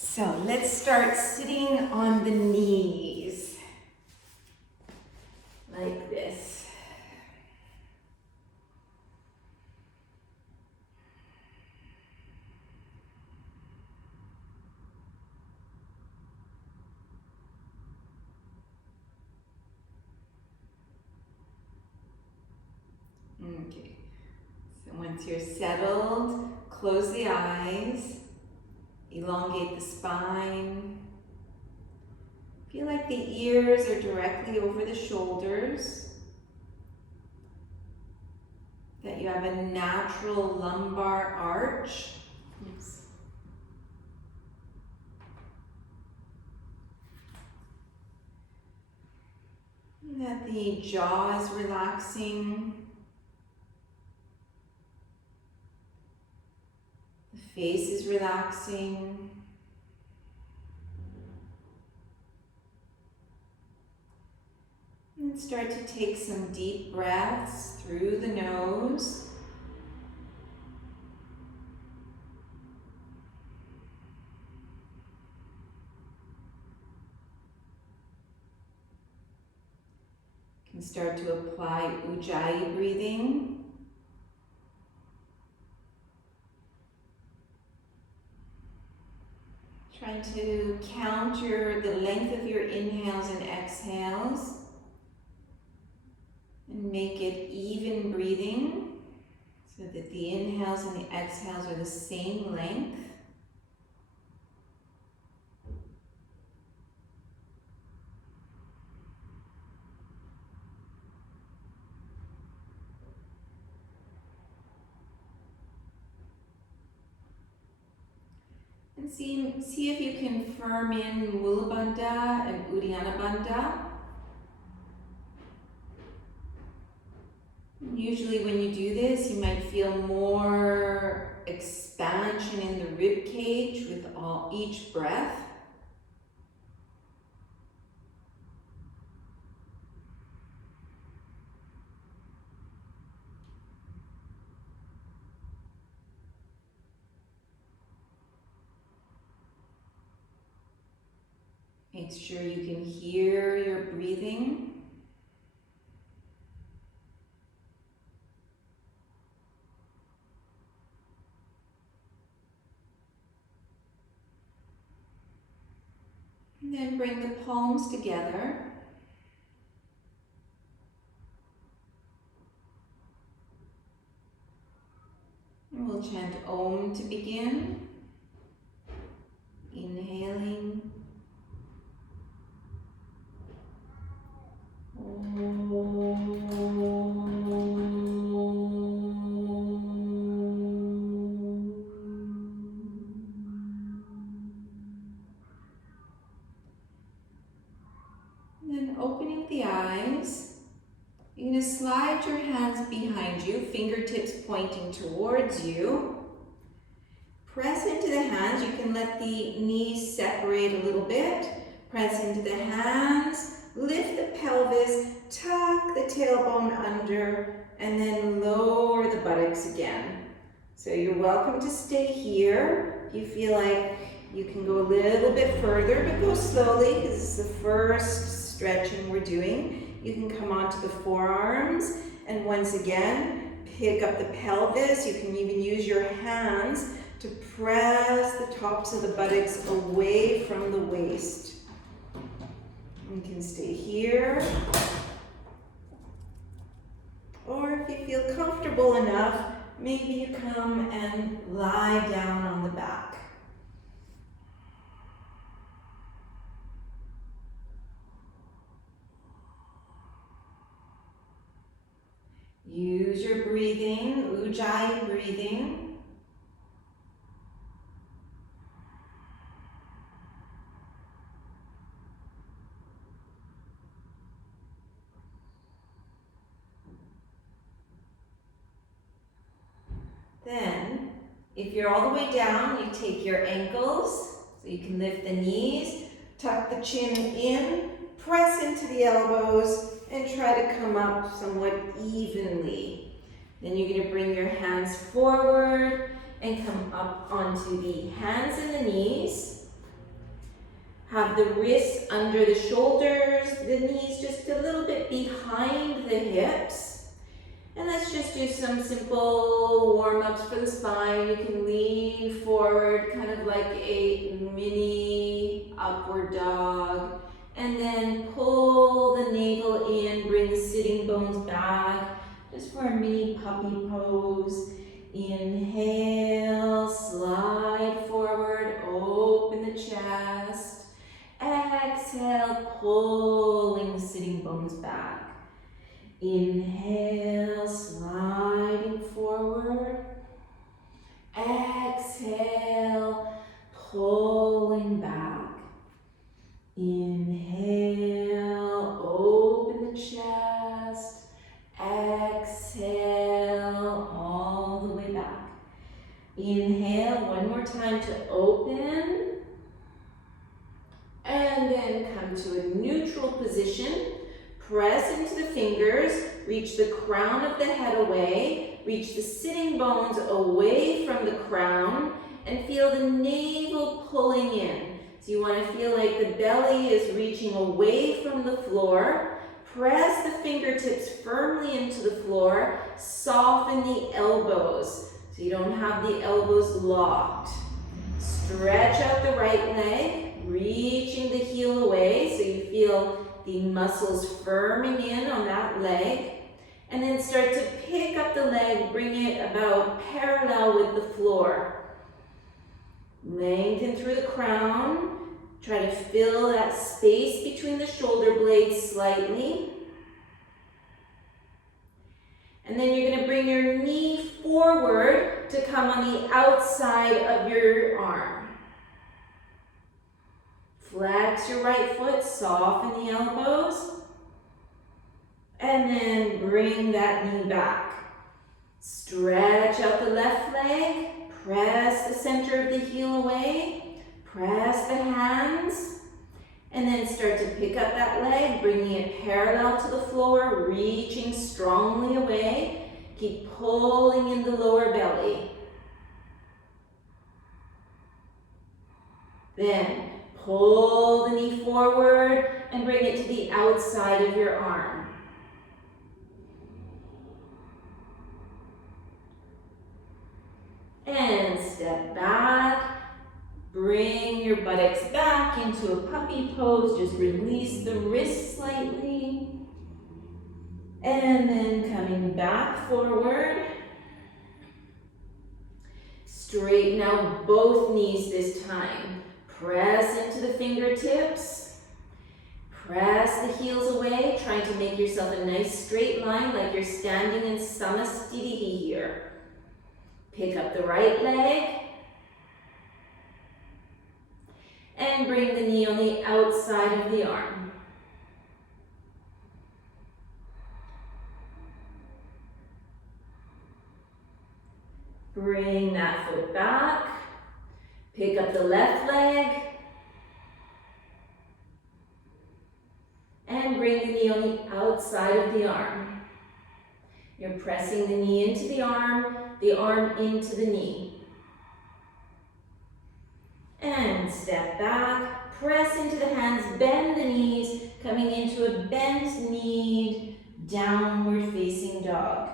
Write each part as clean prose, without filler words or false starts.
So let's start sitting on the knees, like this. Okay, so once you're settled, close the eyes. Elongate the spine. Feel like the ears are directly over the shoulders. That you have a natural lumbar arch. Oops. And that the jaw is relaxing. Face is relaxing. And start to take some deep breaths through the nose. You can start to apply Ujjayi breathing. Trying to count the length of your inhales and exhales and make it even breathing so that the inhales and the exhales are the same length. And see if you can firm in Mula Bandha and Uddiyana Bandha. Usually when you do this, you might feel more expansion in the rib cage with each breath. Make sure you can hear your breathing. And then bring the palms together. And we'll chant Om to begin. Inhaling. Then opening the eyes, you're going to slide your hands behind you, fingertips pointing towards you. Press into the hands. You can let the knees separate a little bit. Press into the hands. Lift the pelvis, tuck the tailbone under, and then lower the buttocks again. So you're welcome to stay here. If you feel like you can go a little bit further, but go slowly because this is the first stretching we're doing. You can come onto the forearms, and once again, pick up the pelvis. You can even use your hands to press the tops of the buttocks away from the waist. You can stay here, or if you feel comfortable enough, maybe you come and lie down on the back. Use your breathing, Ujjayi breathing. Then, if you're all the way down, you take your ankles, so you can lift the knees, tuck the chin in, press into the elbows, and try to come up somewhat evenly. Then you're going to bring your hands forward and come up onto the hands and the knees. Have the wrists under the shoulders, the knees just a little bit behind the hips. And let's just do some simple warm-ups for the spine. You can lean forward, kind of like a mini upward dog. And then pull the navel in, bring the sitting bones back, just for a mini puppy pose. Inhale, slide forward, open the chest. Exhale, pulling the sitting bones back. Inhale, sliding forward. Exhale, pulling back. Inhale, open the chest. Exhale, all the way back. Inhale, one more time to open. And then come to a neutral position. Press into the fingers, reach the crown of the head away, reach the sitting bones away from the crown, and feel the navel pulling in. So you want to feel like the belly is reaching away from the floor. Press the fingertips firmly into the floor, soften the elbows so you don't have the elbows locked. Stretch out the right leg, reaching the heel away so you feel the muscles firming in on that leg, and then start to pick up the leg, bring it about parallel with the floor. Lengthen through the crown. Try to fill that space between the shoulder blades slightly. And then you're going to bring your knee forward to come on the outside of your arm. Flex your right foot, soften the elbows, and then bring that knee back. Stretch out the left leg, press the center of the heel away, press the hands, and then start to pick up that leg, bringing it parallel to the floor, reaching strongly away. Keep pulling in the lower belly. Then pull the knee forward and bring it to the outside of your arm. And step back. Bring your buttocks back into a puppy pose. Just release the wrists slightly. And then coming back forward. Straighten out both knees this time. Press into the fingertips. Press the heels away, trying to make yourself a nice straight line like you're standing in Samasthiti here. Pick up the right leg. And bring the knee on the outside of the arm. Bring that foot back. Pick up the left leg. And bring the knee on the outside of the arm. You're pressing the knee into the arm into the knee. And step back, press into the hands, bend the knees, coming into a bent knee, downward facing dog.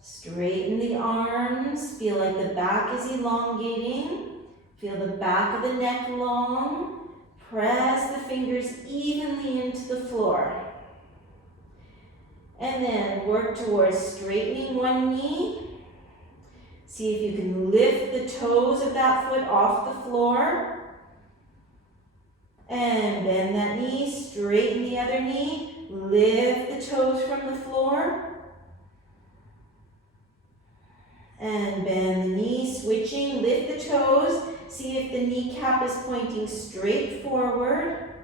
Straighten the arms, feel like the back is elongating. Feel the back of the neck long. Press the fingers evenly into the floor. And then work towards straightening one knee. See if you can lift the toes of that foot off the floor. And bend that knee, straighten the other knee. Lift the toes from the floor. And bend the knee, switching, lift the toes. See if the kneecap is pointing straight forward.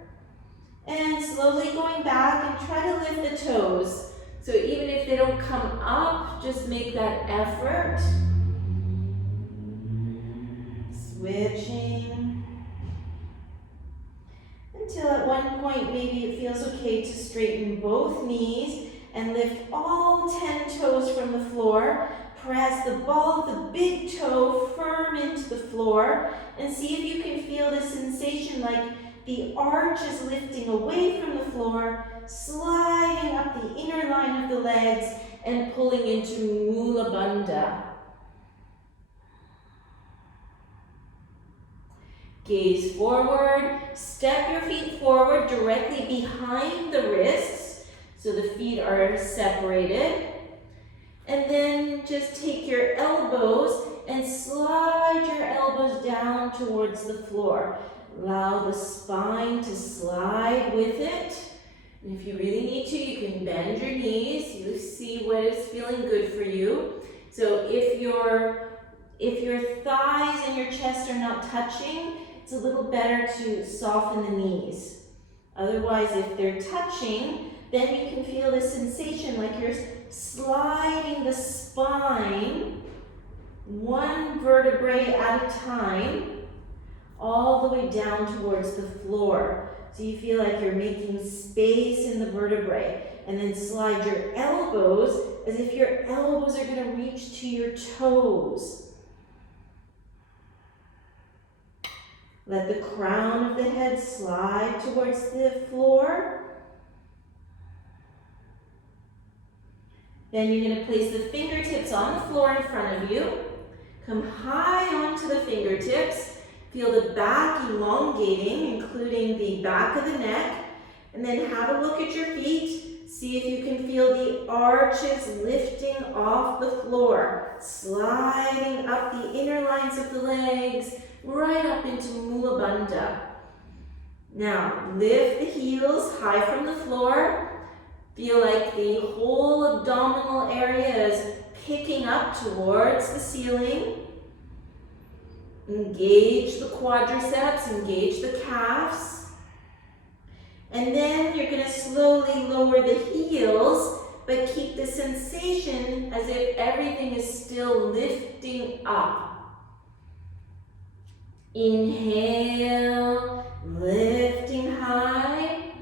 And slowly going back and try to lift the toes. So even if they don't come up, just make that effort. Switching. Until at one point, maybe it feels okay to straighten both knees and lift all 10 toes from the floor. Press the ball of the big toe firm into the floor and see if you can feel the sensation like the arch is lifting away from the floor, sliding up the inner line of the legs and pulling into Mula Bandha. Gaze forward, step your feet forward directly behind the wrists so the feet are separated. And then just take your elbows and slide your elbows down towards the floor. Allow the spine to slide with it. And if you really need to, you can bend your knees. You see what is feeling good for you. So if your thighs and your chest are not touching, it's a little better to soften the knees. Otherwise, if they're touching, then you can feel the sensation like you're sliding the spine one vertebrae at a time all the way down towards the floor. So you feel like you're making space in the vertebrae, and then slide your elbows as if your elbows are going to reach to your toes. Let the crown of the head slide towards the floor. Then you're going to place the fingertips on the floor in front of you. Come high onto the fingertips. Feel the back elongating, including the back of the neck. And then have a look at your feet. See if you can feel the arches lifting off the floor, sliding up the inner lines of the legs, right up into Mula Bandha. Now, lift the heels high from the floor. Feel like the whole abdominal area is picking up towards the ceiling. Engage the quadriceps, engage the calves. And then you're going to slowly lower the heels, but keep the sensation as if everything is still lifting up. Inhale, lifting high.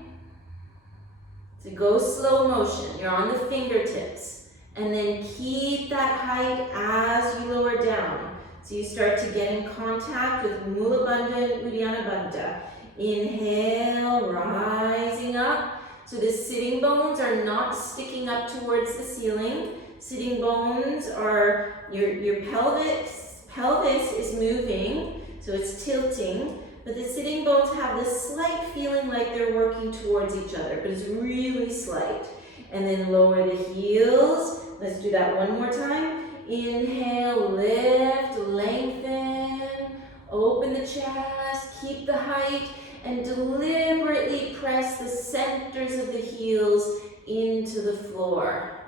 So go slow motion. You're on the fingertips. And then keep that height as you lower down. So you start to get in contact with Mula Bandha and Uddiyana Bandha. Inhale, rising up. So the sitting bones are not sticking up towards the ceiling. Sitting bones are, your pelvis is moving, so it's tilting. But the sitting bones have this slight feeling like they're working towards each other, but it's really slight. And then lower the heels. Let's do that one more time. Inhale, lift, lengthen, open the chest, keep the height, and deliberately press the centers of the heels into the floor.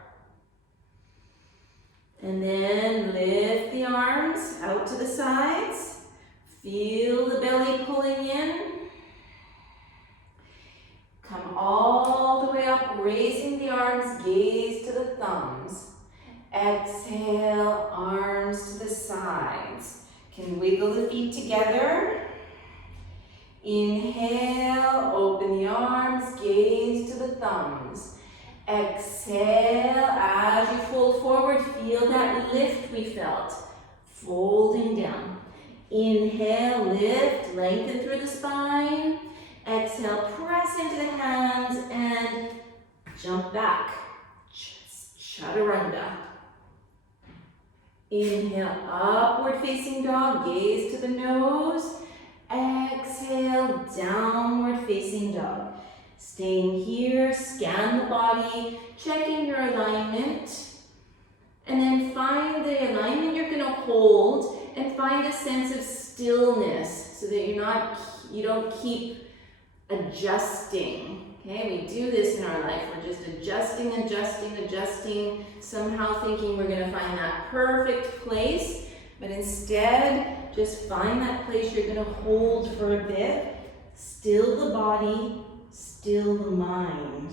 And then lift the arms out to the sides. Feel the belly pulling in. Come all the way up, raising the arms, gaze to the thumbs. Exhale, arms to the sides. Can wiggle the feet together. Inhale, open the arms, gaze to the thumbs. Exhale, as you fold forward, feel that lift we felt. Folding down. Inhale, lift, lengthen through the spine. Exhale, press into the hands and jump back. Chaturanga. Inhale, upward facing dog, gaze to the nose. Exhale, downward facing dog. Staying here, scan the body, checking your alignment. And then find the alignment you're going to hold and find a sense of stillness so that you don't keep adjusting. Okay, we do this in our life. We're just adjusting, somehow thinking we're going to find that perfect place. But instead, just find that place you're going to hold for a bit. Still the body, still the mind.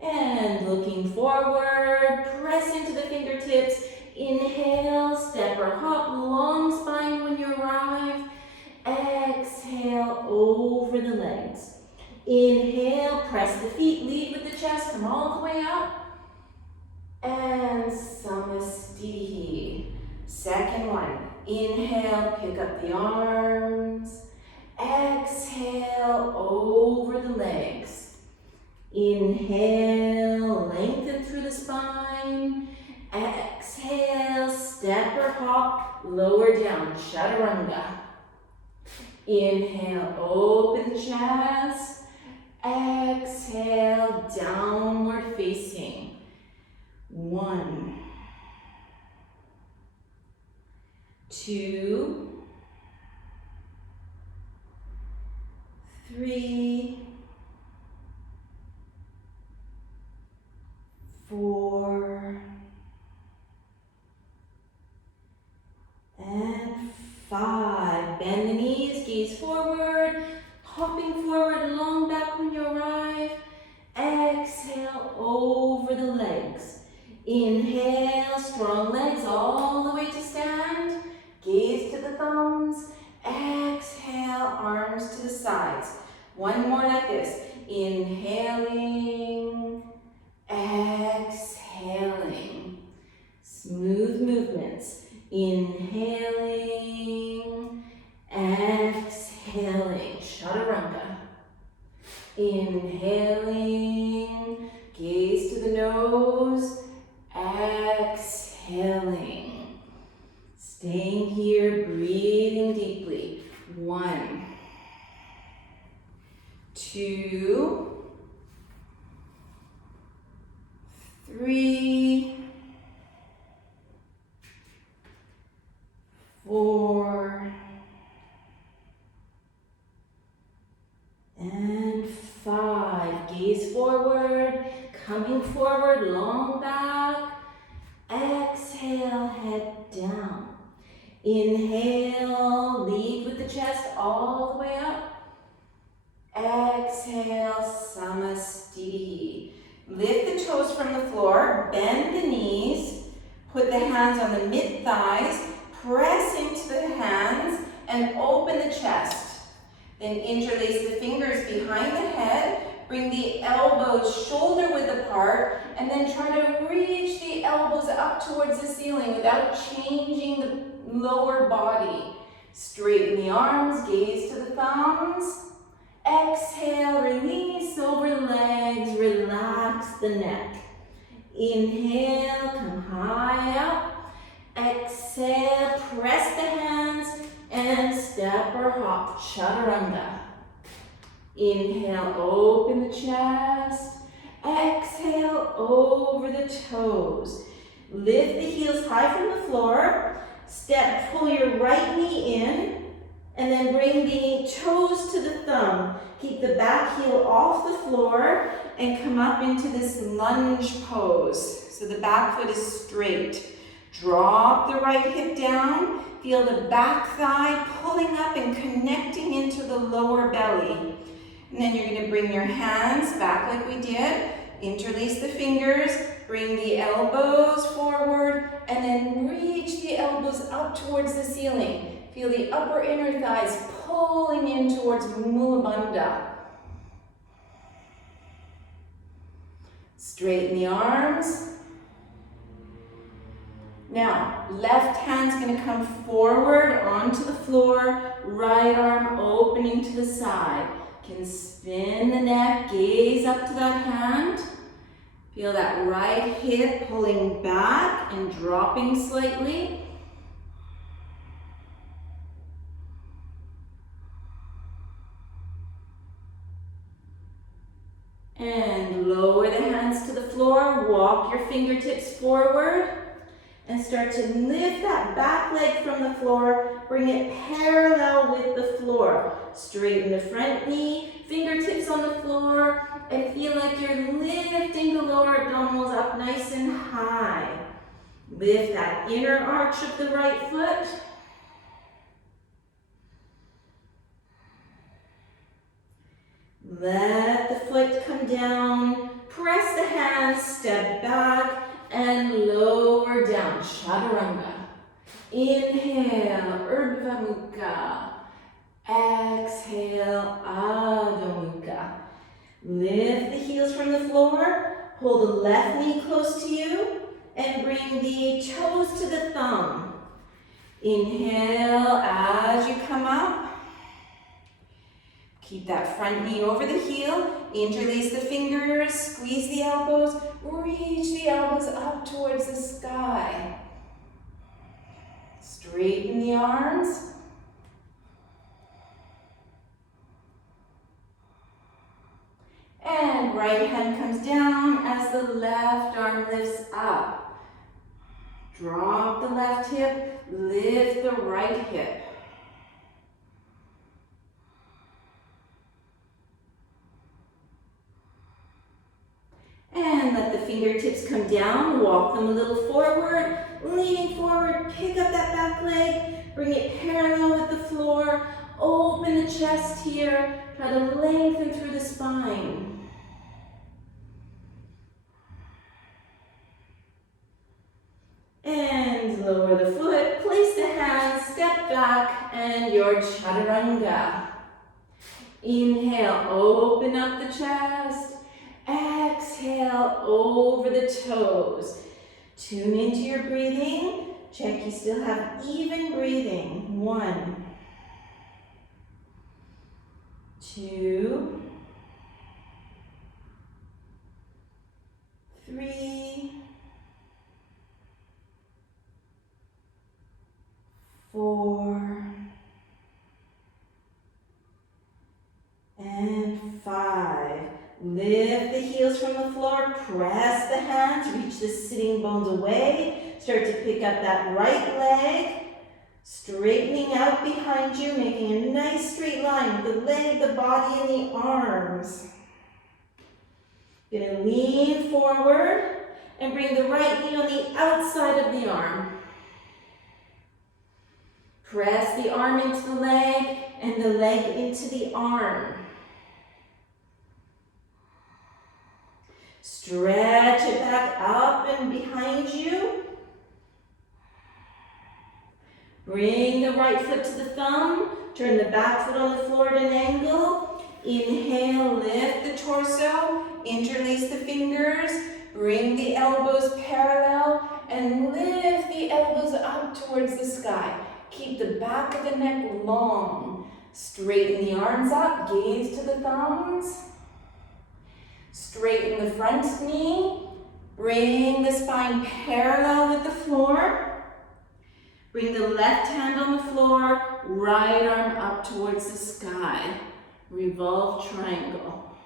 And looking forward, press into the fingertips. Inhale, step or hop, long spine when you arrive. Exhale, over the legs. Inhale, press the feet, lead with the chest, come all the way up. And Samastitihi. Second one. Inhale, pick up the arms. Exhale, over the legs. Inhale, lengthen through the spine. Exhale, step or hop, lower down, chaturanga. Inhale, open the chest. Exhale, downward facing. 1, 2, 3, 4, and 5. Bend the knees, gaze forward, hopping forward, long back when you arrive. Exhale, over the legs. Inhale, strong legs all the way to stand. Gaze to the thumbs. Exhale, arms to the sides. One more like this. Inhaling, exhaling. Smooth movements. Inhaling, exhaling. Chaturanga. Inhaling, gaze to the nose. Exhaling. Staying here, breathing deeply. 1, 2, 3, 4, and 5. Gaze forward, coming forward, long back. Exhale, head down. Inhale, lead with the chest all the way up. Exhale, Samastiti. Lift the toes from the floor, bend the knees, put the hands on the mid-thighs, press into the hands, and open the chest. Then interlace the fingers behind the head, bring the elbows shoulder-width apart, and then try to reach the elbows up towards the ceiling without changing the lower body. Straighten the arms, gaze to the thumbs. Exhale, release over the legs, relax the neck. Inhale, come high up. Exhale, press the hands and step or hop, chaturanga. Inhale, open the chest. Exhale, over the toes. Lift the heels high from the floor. Step, pull your right knee in, and then bring the toes to the thumb. Keep the back heel off the floor and come up into this lunge pose. So the back foot is straight. Drop the right hip down. Feel the back thigh pulling up and connecting into the lower belly. And then you're going to bring your hands back like we did. Interlace the fingers. Bring the elbows forward and then reach the elbows up towards the ceiling. Feel the upper inner thighs pulling in towards Mula Bandha. Straighten the arms. Now, left hand's going to come forward onto the floor, right arm opening to the side. You can spin the neck, gaze up to that hand. Feel that right hip pulling back and dropping slightly. And lower the hands to the floor, walk your fingertips forward, and start to lift that back leg from the floor, bring it parallel with the floor. Straighten the front knee, fingertips on the floor, and feel like you're lifting the lower abdominals up nice and high. Lift that inner arch of the right foot. Let the foot come down, press the hands, step back, and lower down, chaturanga. Inhale, Urdhva Mukha. Exhale, Adho Mukha. Lift the heels from the floor, pull the left knee close to you, and bring the toes to the thumb. Inhale as you come up. Keep that front knee over the heel. Interlace the fingers, squeeze the elbows, reach the elbows up towards the sky. Straighten the arms. And right hand comes down as the left arm lifts up. Drop the left hip, lift the right hip. And let the fingertips come down, walk them a little forward, leaning forward, pick up that back leg, bring it parallel with the floor, open the chest here, try to lengthen through the spine. And lower the foot, place the hands, step back, and your chaturanga. Inhale, open up the chest. Exhale over the toes. Tune into your breathing. Check you still have even breathing. 1, 2, 3, 4, and 5. Lift the heels from the floor, press the hands, reach the sitting bones away. Start to pick up that right leg, straightening out behind you, making a nice straight line with the leg, the body, and the arms. Gonna lean forward and bring the right knee on the outside of the arm. Press the arm into the leg and the leg into the arm. Stretch it back up and behind you. Bring the right foot to the thumb. Turn the back foot on the floor at an angle. Inhale, lift the torso. Interlace the fingers. Bring the elbows parallel and lift the elbows up towards the sky. Keep the back of the neck long. Straighten the arms up. Gaze to the thumbs. Straighten the front knee. Bring the spine parallel with the floor. Bring the left hand on the floor, right arm up towards the sky. Revolve triangle.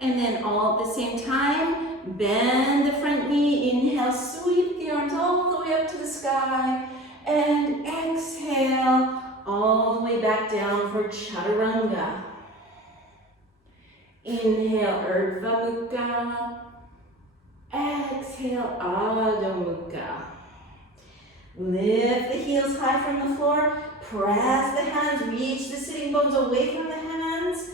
And then all at the same time, bend the front knee. Inhale, sweep the arms all the way up to the sky. And exhale all the way back down for chaturanga. Inhale, Urdhva Mukha. Exhale, Adho Mukha. Lift the heels high from the floor. Press the hands, reach the sitting bones away from the hands.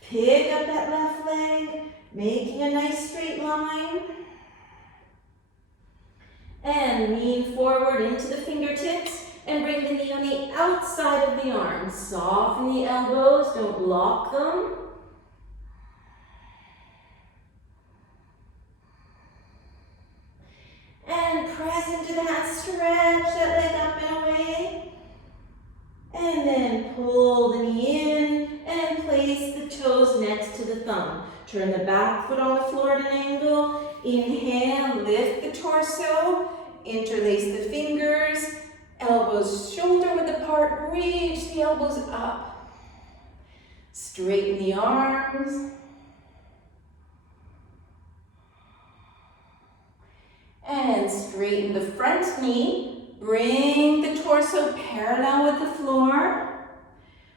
Pick up that left leg, making a nice straight line. And lean forward into the fingertips and bring the knee on the outside of the arm. Soften the elbows, don't lock them. And press into the hands, stretch that leg up and away. And then pull the knee in and place the toes next to the thumb. Turn the back foot on the floor at an angle. Inhale, lift the torso, interlace the fingers, elbows shoulder width apart, reach the elbows up. Straighten the arms. And straighten the front knee. Bring the torso parallel with the floor.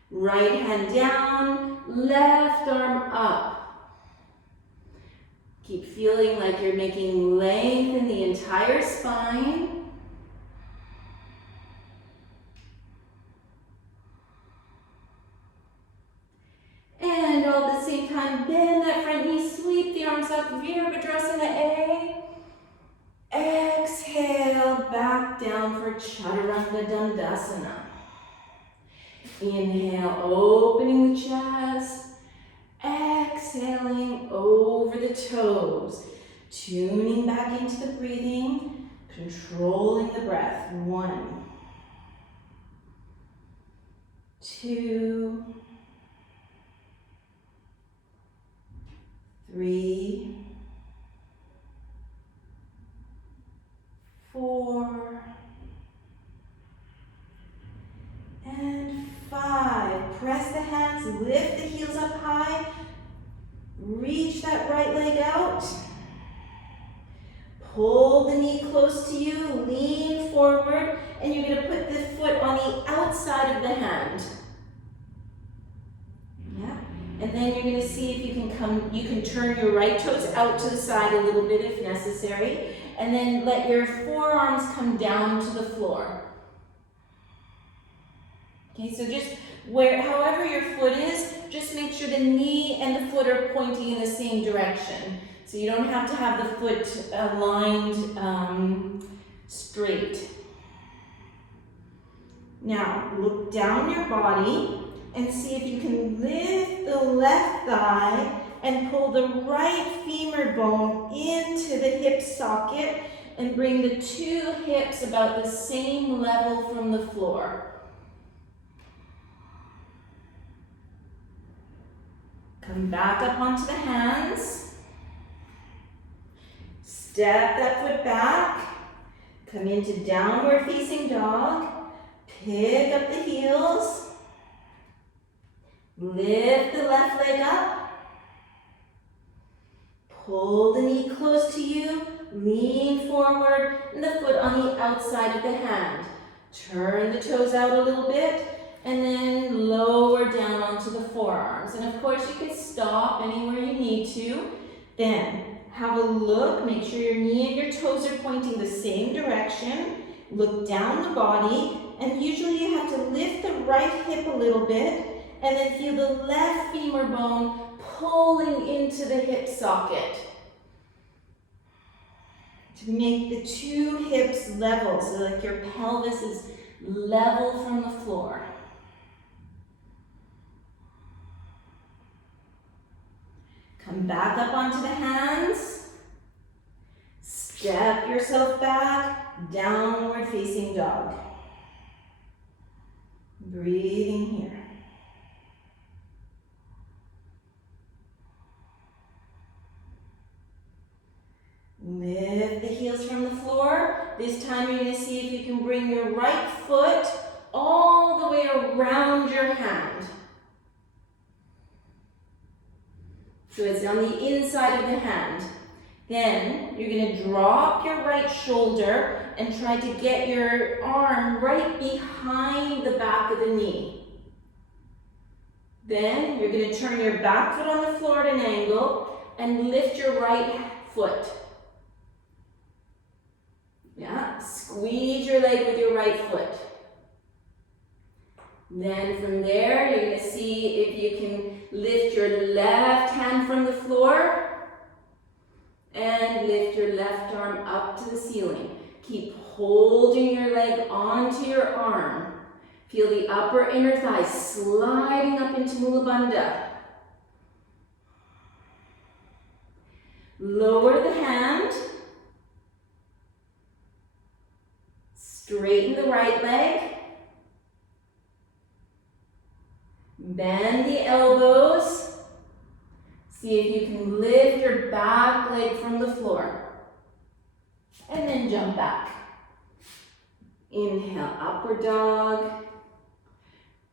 Right hand down, left arm up. Keep feeling like you're making length in the entire spine. And all at the same time, bend that front knee, sweep the arms up, Virabhadrasana A. Exhale, back down for Chaturanga Dandasana. Inhale, opening the chest. Exhaling over the toes. Tuning back into the breathing, controlling the breath. 1, 2, 3, 4, and 5. Press the hands, lift the heels up high, reach that right leg out. Pull the knee close to you, lean forward, and you're going to put the foot on the outside of the hand. Yeah. And then you're going to see if you can turn your right toes out to the side a little bit if necessary, and then let your forearms come down to the floor. Okay, so just however your foot is, just make sure the knee and the foot are pointing in the same direction. So you don't have to have the foot aligned straight. Now, look down your body and see if you can lift the left thigh and pull the right femur bone into the hip socket and bring the 2 hips about the same level from the floor. Come back up onto the hands. Step that foot back. Come into downward facing dog. Pick up the heels. Lift the left leg up. Pull the knee close to you. Lean forward and the foot on the outside of the hand. Turn the toes out a little bit and then lower down onto the forearms. And of course you can stop anywhere you need to. Then have a look, make sure your knee and your toes are pointing the same direction. Look down the body, and usually you have to lift the right hip a little bit, and then feel the left femur bone pulling into the hip socket. To make the 2 hips level, so like your pelvis is level from the floor. Come back up onto the hands. Step yourself back, downward facing dog. Breathing here. Lift the heels from the floor. This time you're going to see if you can bring your right foot all the way around your hand. So it's on the inside of the hand. Then you're going to drop your right shoulder and try to get your arm right behind the back of the knee. Then you're going to turn your back foot on the floor at an angle and lift your right foot. Yeah, squeeze your leg with your right foot. Then from there, you're going to see if you can lift your left hand from the floor and lift your left arm up to the ceiling. Keep holding your leg onto your arm. Feel the upper inner thigh sliding up into Mula Bandha. Lower the hand. Straighten the right leg. Bend the elbows. See if you can lift your back leg from the floor. And then jump back. Inhale, upward dog.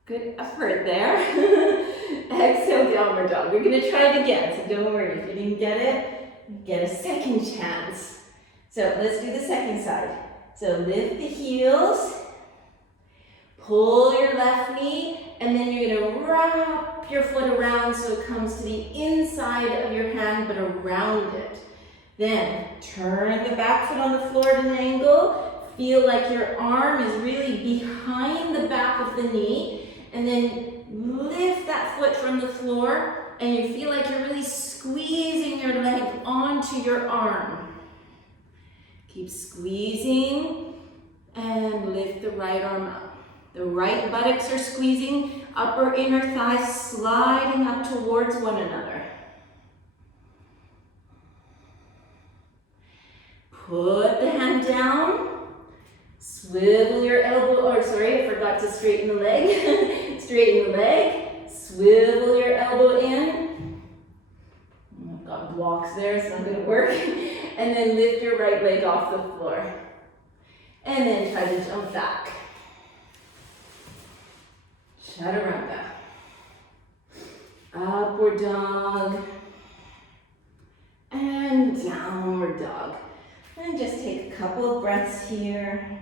Good effort there. Exhale, downward dog. We're going to try it again, so don't worry. If you didn't get it, get a second chance. So let's do the second side. So lift the heels. Pull your left knee, and then you're going to wrap your foot around so it comes to the inside of your hand, but around it. Then turn the back foot on the floor at an angle. Feel like your arm is really behind the back of the knee, and then lift that foot from the floor, and you feel like you're really squeezing your leg onto your arm. Keep squeezing, and lift the right arm up. The right buttocks are squeezing, upper inner thighs sliding up towards one another. Put the hand down. Swivel your elbow, or sorry, I forgot to straighten the leg. Straighten the leg. Swivel your elbow in. I've got blocks there, it's not going to work. And then lift your right leg off the floor. And then try to jump back. Chaturanga. Upward dog. And downward dog. And just take a couple of breaths here.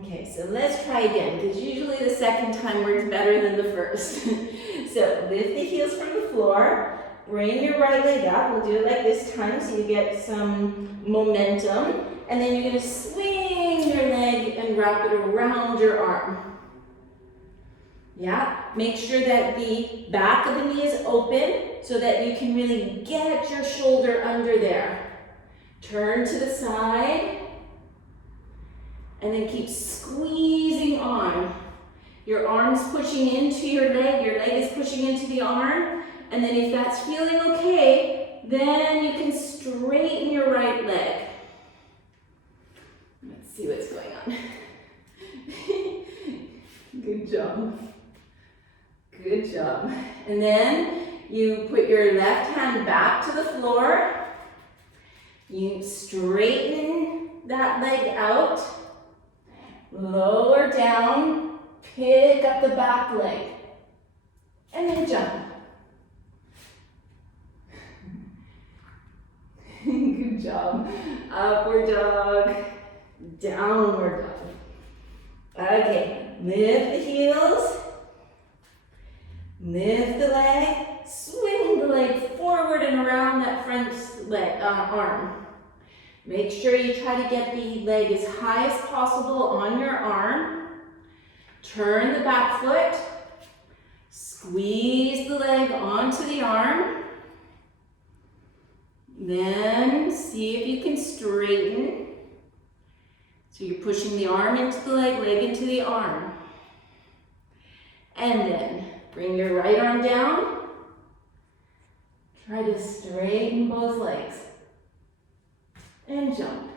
Okay, so let's try again, because usually the second time works better than the first. So lift the heels from the floor, bring your right leg up. We'll do it like this time so you get some momentum. And then you're going to swing your leg and wrap it around your arm. Yeah, make sure that the back of the knee is open so that you can really get your shoulder under there. Turn to the side and then keep squeezing on. Your arm's pushing into your leg is pushing into the arm, and then if that's feeling okay, then you can straighten your right leg. Let's see what's going on. Good job. Good job. And then you put your left hand back to the floor. You straighten that leg out. Lower down. Pick up the back leg. And then jump. Good job. Upward dog. Downward dog. Okay. Lift the heels. Lift the leg, swing the leg forward and around that front leg, arm. Make sure you try to get the leg as high as possible on your arm. Turn the back foot, squeeze the leg onto the arm. Then see if you can straighten. So you're pushing the arm into the leg, leg into the arm. And then bring your right arm down. Try to straighten both legs. And jump.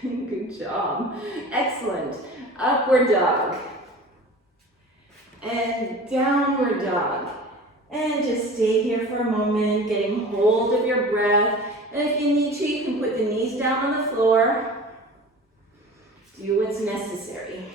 Good job. Excellent. Upward dog. And downward dog. And just stay here for a moment, getting hold of your breath. And if you need to, you can put the knees down on the floor. Do what's necessary.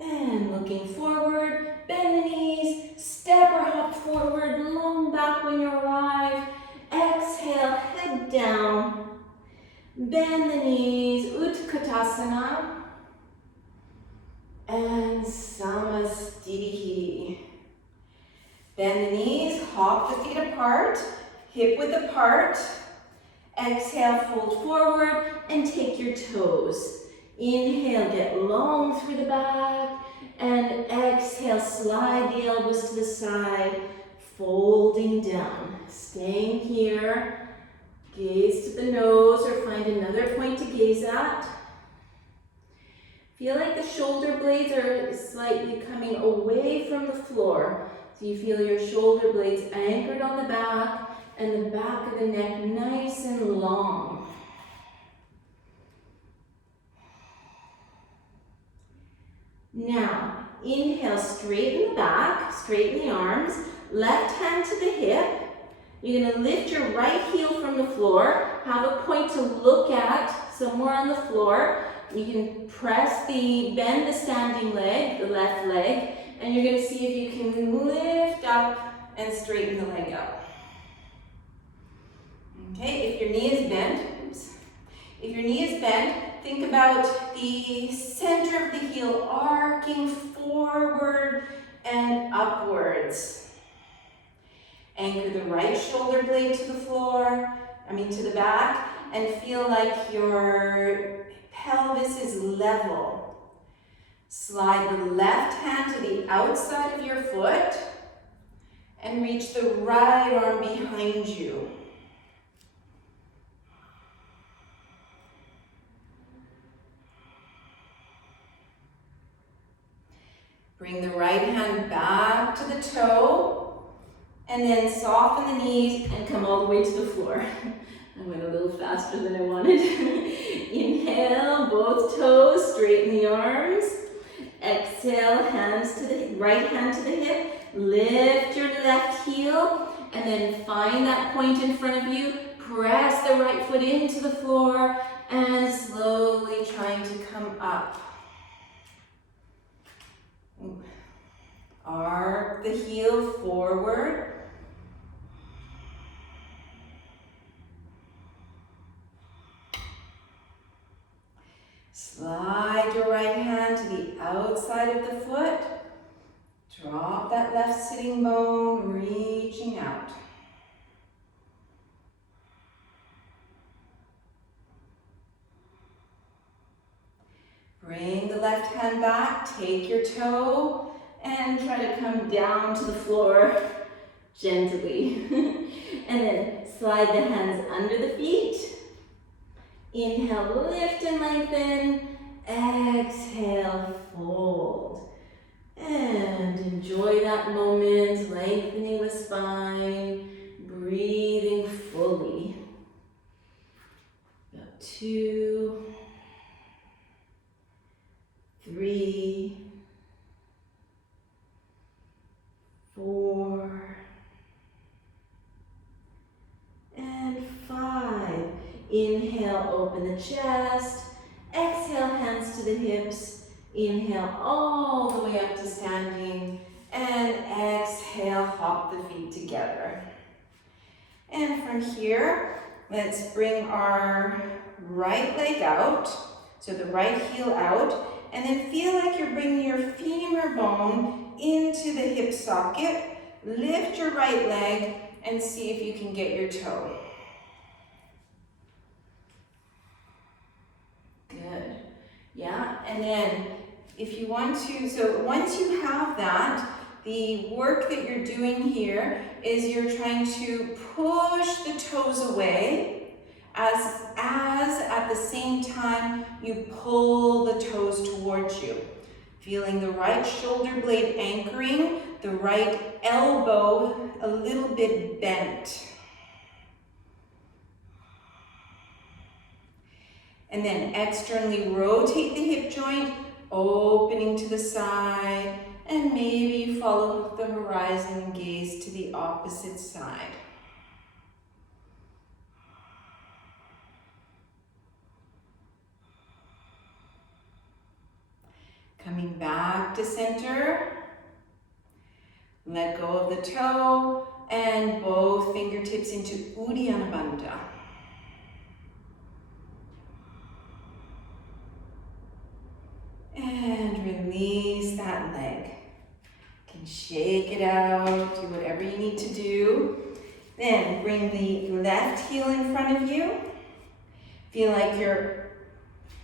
And looking forward, bend the knees, step or hop forward, long back when you arrive. Exhale, head down. Bend the knees, Utkatasana. And Samastitihi. Bend the knees, hop the feet apart, hip width apart. Exhale, fold forward and take your toes. Inhale, get long through the back, and exhale, slide the elbows to the side, folding down. Staying here, gaze to the nose or find another point to gaze at. Feel like the shoulder blades are slightly coming away from the floor. So you feel your shoulder blades anchored on the back and the back of the neck nice and long. Now, inhale, straighten the back, straighten the arms, left hand to the hip. You're going to lift your right heel from the floor, have a point to look at somewhere on the floor. You can bend the standing leg, the left leg, and you're going to see if you can lift up and straighten the leg up. Okay, if your knee is bent, think about the center of the heel arcing forward and upwards. Anchor the right shoulder blade to the back, and feel like your pelvis is level. Slide the left hand to the outside of your foot and reach the right arm behind you. Bring the right hand back to the toe and then soften the knees and come all the way to the floor. I went a little faster than I wanted. Inhale, both toes, straighten the arms. Exhale, hands to the right hand to the hip. Lift your left heel and then find that point in front of you. Press the right foot into the floor and slowly trying to come up. Arc the heel forward. Slide your right hand to the outside of the foot. Drop that left sitting bone, reaching out. Bring the left hand back, take your toe, and try to come down to the floor gently. And then slide the hands under the feet. Inhale, lift and lengthen. Exhale, fold. And enjoy that moment, lengthening the spine, breathing fully. About 2, 3, 4, and 5. Inhale, open the chest. Exhale, hands to the hips. Inhale all the way up to standing. And exhale, hop the feet together. And from here, let's bring our right leg out. So the right heel out. And then feel like you're bringing your femur bone into the hip socket. Lift your right leg and see if you can get your toe. Good. Yeah, and then if you want to, so once you have that, the work that you're doing here is you're trying to push the toes away as at the same time you pull the toes towards you. Feeling the right shoulder blade anchoring, the right elbow a little bit bent. And then externally rotate the hip joint, opening to the side, and maybe follow the horizon and gaze to the opposite side. Coming back to center. Let go of the toe and both fingertips into Uddiyana Bandha. And release that leg. You can shake it out, do whatever you need to do. Then bring the left heel in front of you. Feel like you're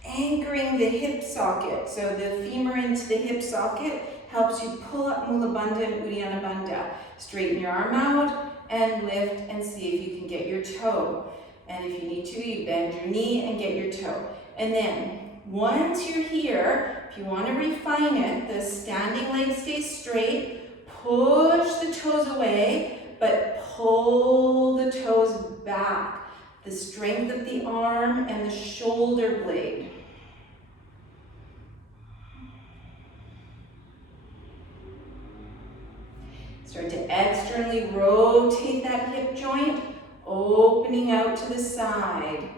anchoring the hip socket. So the femur into the hip socket helps you pull up Mula Bandha and Uddiyana Bandha. Straighten your arm out and lift and see if you can get your toe. And if you need to, you bend your knee and get your toe. And then once you're here, if you want to refine it, the standing leg stays straight. Push the toes away, but pull the toes back. The strength of the arm and the shoulder blade. Start to externally rotate that hip joint, opening out to the side.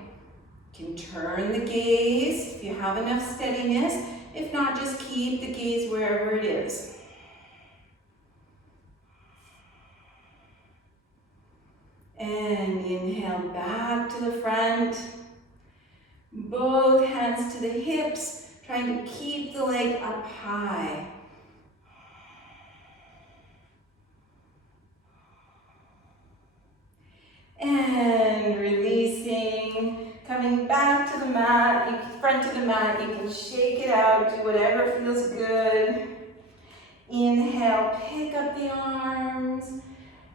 You can turn the gaze if you have enough steadiness. If not, just keep the gaze wherever it is. And inhale back to the front. Both hands to the hips, trying to keep the leg up high. And releasing. Come Coming back to the mat, front to the mat, you can shake it out, do whatever feels good. Inhale, pick up the arms.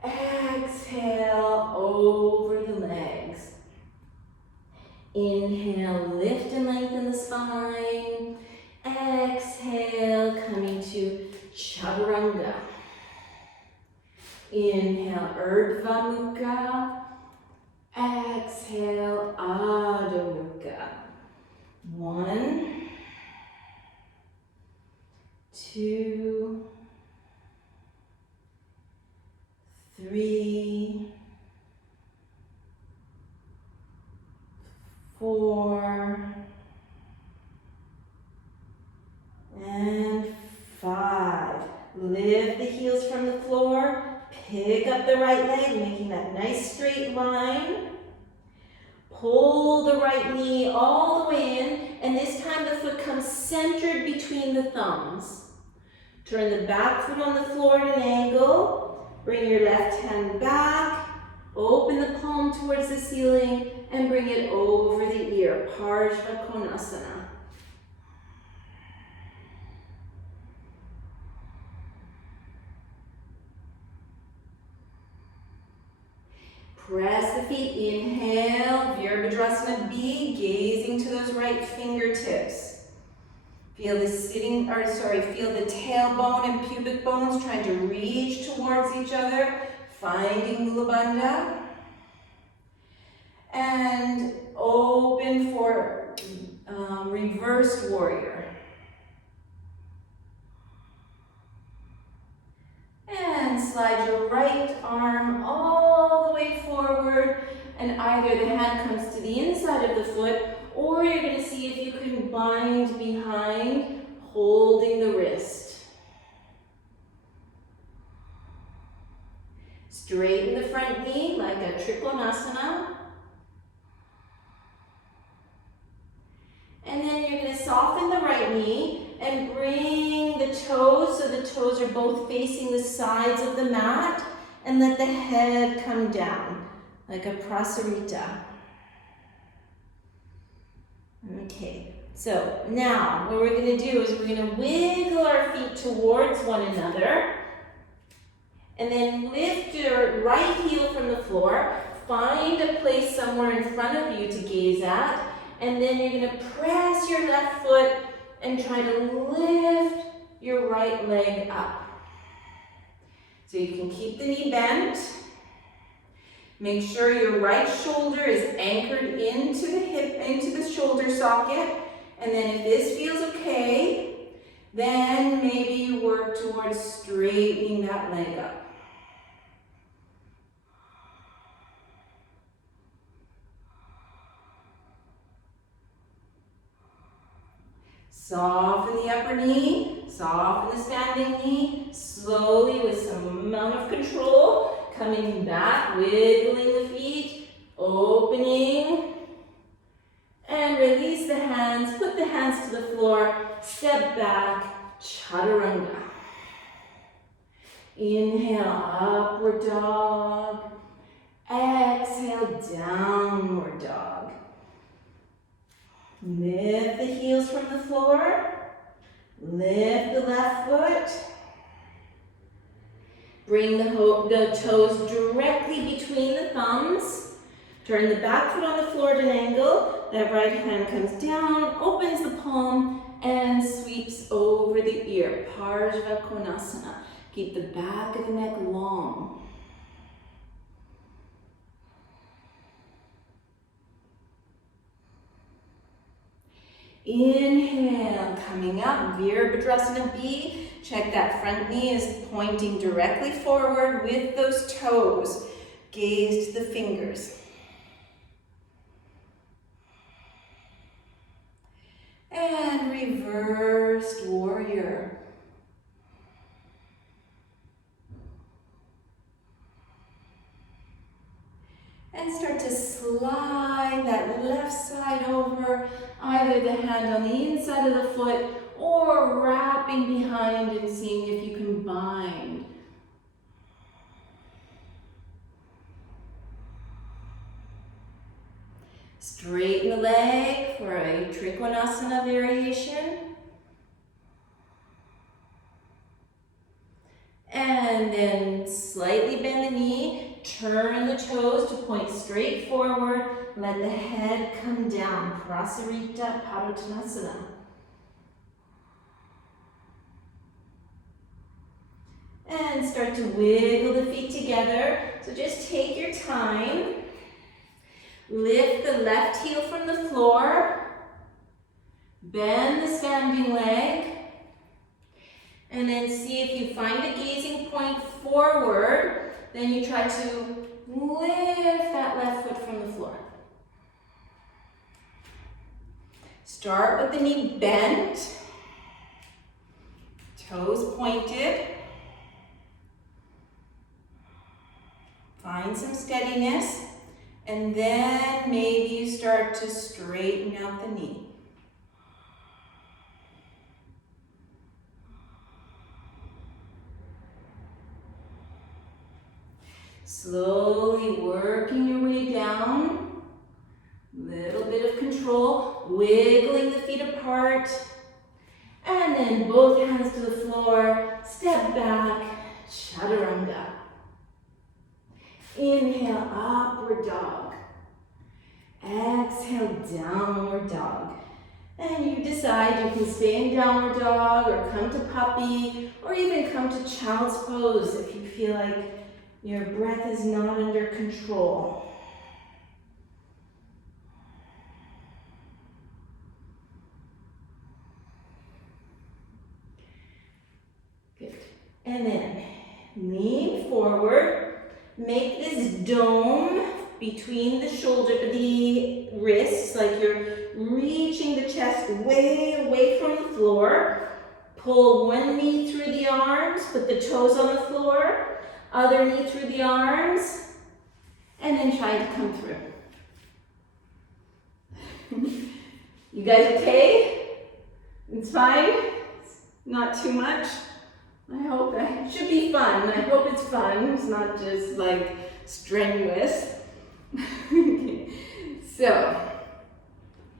Exhale, over the legs. Inhale, lift and lengthen the spine. Exhale, coming to Chaturanga. Inhale, Urdhva Mukha. Exhale, Adho Mukha. 1, 2, 3, 4, and 5. Lift the heels from the floor. Pick up the right leg, making that nice straight line. Pull the right knee all the way in, and this time the foot comes centered between the thumbs. Turn the back foot on the floor at an angle. Bring your left hand back. Open the palm towards the ceiling and bring it over the ear. Parsva Konasana. Press the feet, inhale, Virabhadrasana B, gazing to those right fingertips. Feel the feel the tailbone and pubic bones trying to reach towards each other, finding Mula Bandha. And open for reversed warrior. And slide your right arm all the way forward, and either the hand comes to the inside of the foot, or you're going to see if you can bind behind, holding the wrist. Straighten the front knee like a Trikonasana. And then you're going to soften the right knee and bring the toes so the toes are both facing the sides of the mat, and let the head come down like a Prasarita. Okay, so now what we're going to do is we're going to wiggle our feet towards one another, and then lift your right heel from the floor. Find a place somewhere in front of you to gaze at, and then you're going to press your left foot and try to lift your right leg up. So you can keep the knee bent. Make sure your right shoulder is anchored into the hip, into the shoulder socket. And then if this feels okay, then maybe you work towards straightening that leg up. Soften the upper knee, soften the standing knee, slowly with some amount of control, coming back, wiggling the feet, opening, and release the hands, put the hands to the floor, step back, Chaturanga. Inhale, upward dog, exhale, downward dog. Lift the heels from the floor. Lift the left foot. Bring the toes directly between the thumbs. Turn the back foot on the floor at an angle. That right hand comes down, opens the palm, and sweeps over the ear. Parsva Konasana. Keep the back of the neck long. Inhale, coming up, Virabhadrasana B. Check that front knee is pointing directly forward with those toes. Gaze to the fingers. And reversed warrior. And start to slide that left side over, either the hand on the inside of the foot or wrapping behind and seeing if you can bind. Straighten the leg for a Trikonasana variation. And then slightly bend the knee, turn the toes to point straight forward, let the head come down, Prasarita Padottanasana. And start to wiggle the feet together. So just take your time. Lift the left heel from the floor. Bend the standing leg. And then see if you find a gazing point forward. Then you try to lift that left foot from the floor. Start with the knee bent. Toes pointed. Find some steadiness, and then maybe you start to straighten out the knee. Slowly working your way down, little bit of control, wiggling the feet apart, and then both hands to the floor, step back, chaturanga. Inhale, upward dog. Exhale, downward dog. And you decide you can stay in downward dog or come to puppy or even come to child's pose if you feel like your breath is not under control. Good. And then lean forward. Make this dome between the wrists, like you're reaching the chest way away from the floor. Pull one knee through the arms, put the toes on the floor, other knee through the arms, and then try to come through. You guys okay? It's fine? It's not too much? I hope it should be fun. I hope it's fun. It's not just like strenuous. Okay. So,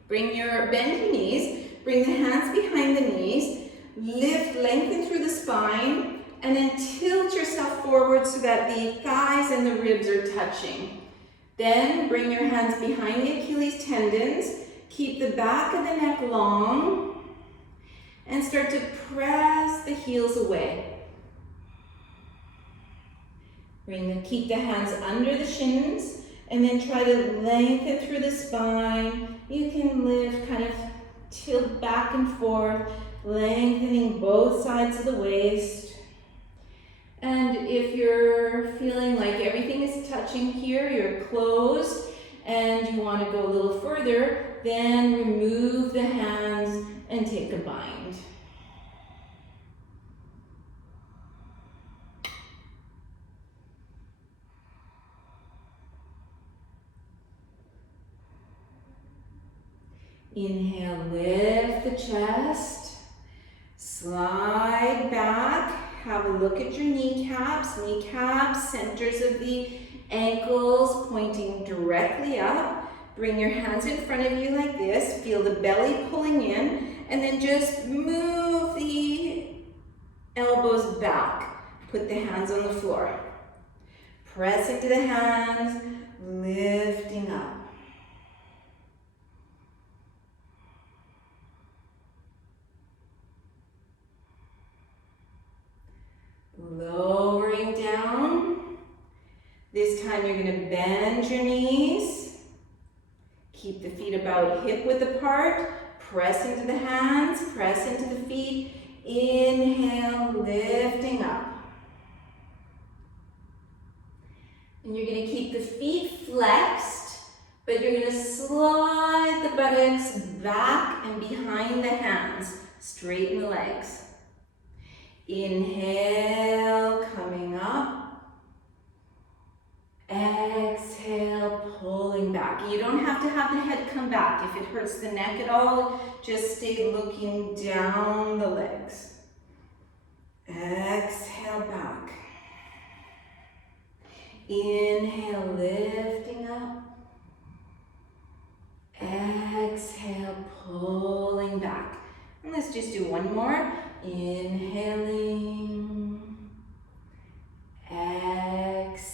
bend your knees, bring the hands behind the knees, lift, lengthen through the spine, and then tilt yourself forward so that the thighs and the ribs are touching. Then bring your hands behind the Achilles tendons, keep the back of the neck long, and start to press the heels away. Keep the hands under the shins, and then try to lengthen through the spine. You can lift, kind of tilt back and forth, lengthening both sides of the waist. And if you're feeling like everything is touching here, you're closed, and you want to go a little further, then remove the hands and take a bind. Inhale, lift the chest, slide back, have a look at your kneecaps, centers of the ankles pointing directly up. Bring your hands in front of you like this, feel the belly pulling in, and then just move the elbows back. Put the hands on the floor. Press into the hands, lifting up. Lowering down. This time you're going to bend your knees. Keep the feet about hip width apart. Press into the hands, press into the feet. Inhale, lifting up. And you're going to keep the feet flexed, but you're going to slide the buttocks back and behind the hands. Straighten the legs. Inhale, coming up. Exhale, pulling back. You don't have to have the head come back. If it hurts the neck at all, just stay looking down the legs. Exhale, back. Inhale, lifting up. pulling back. And let's just do one more. Inhaling, exhaling.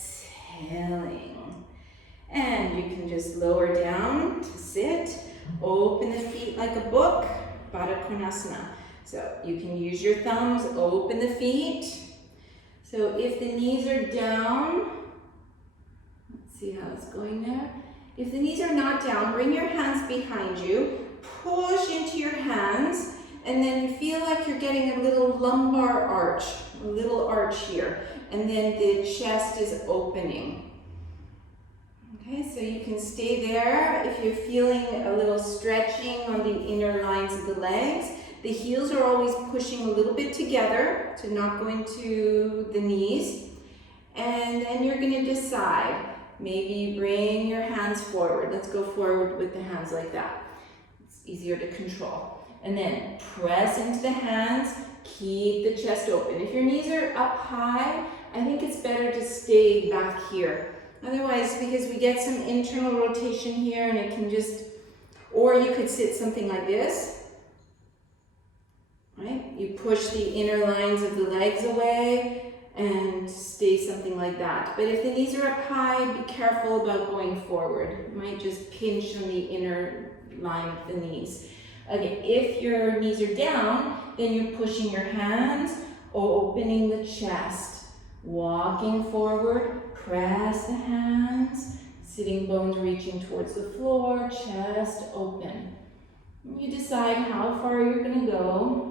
And you can just lower down to sit. Open the feet like a book, buttocks. So you can use your thumbs, open the feet. So if the knees are down, let's see how it's going there. If the knees are not down, bring your hands behind you, push into your hands, and then feel like you're getting a little lumbar arch, a little arch here, and then the chest is opening. Okay, so you can stay there if you're feeling a little stretching on the inner lines of the legs. The heels are always pushing a little bit together to not go into the knees. And then you're going to decide. Maybe bring your hands forward. Let's go forward with the hands like that. It's easier to control. And then press into the hands. Keep the chest open. If your knees are up high, I think it's better to stay back here. Otherwise, because we get some internal rotation here and it can just, or you could sit something like this. Right? You push the inner lines of the legs away and stay something like that. But if the knees are up high, be careful about going forward. You might just pinch on the inner line of the knees. Okay, if your knees are down, then you're pushing your hands, opening the chest, walking forward, press the hands, sitting bones reaching towards the floor, chest open. You decide how far you're going to go.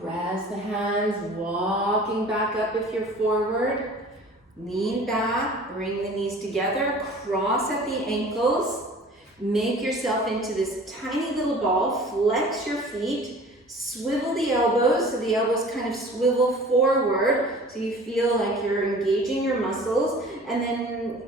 Press the hands, walking back up if you're forward. Lean back, bring the knees together, cross at the ankles. Make yourself into this tiny little ball, flex your feet, swivel the elbows, so the elbows kind of swivel forward so you feel like you're engaging your muscles, and then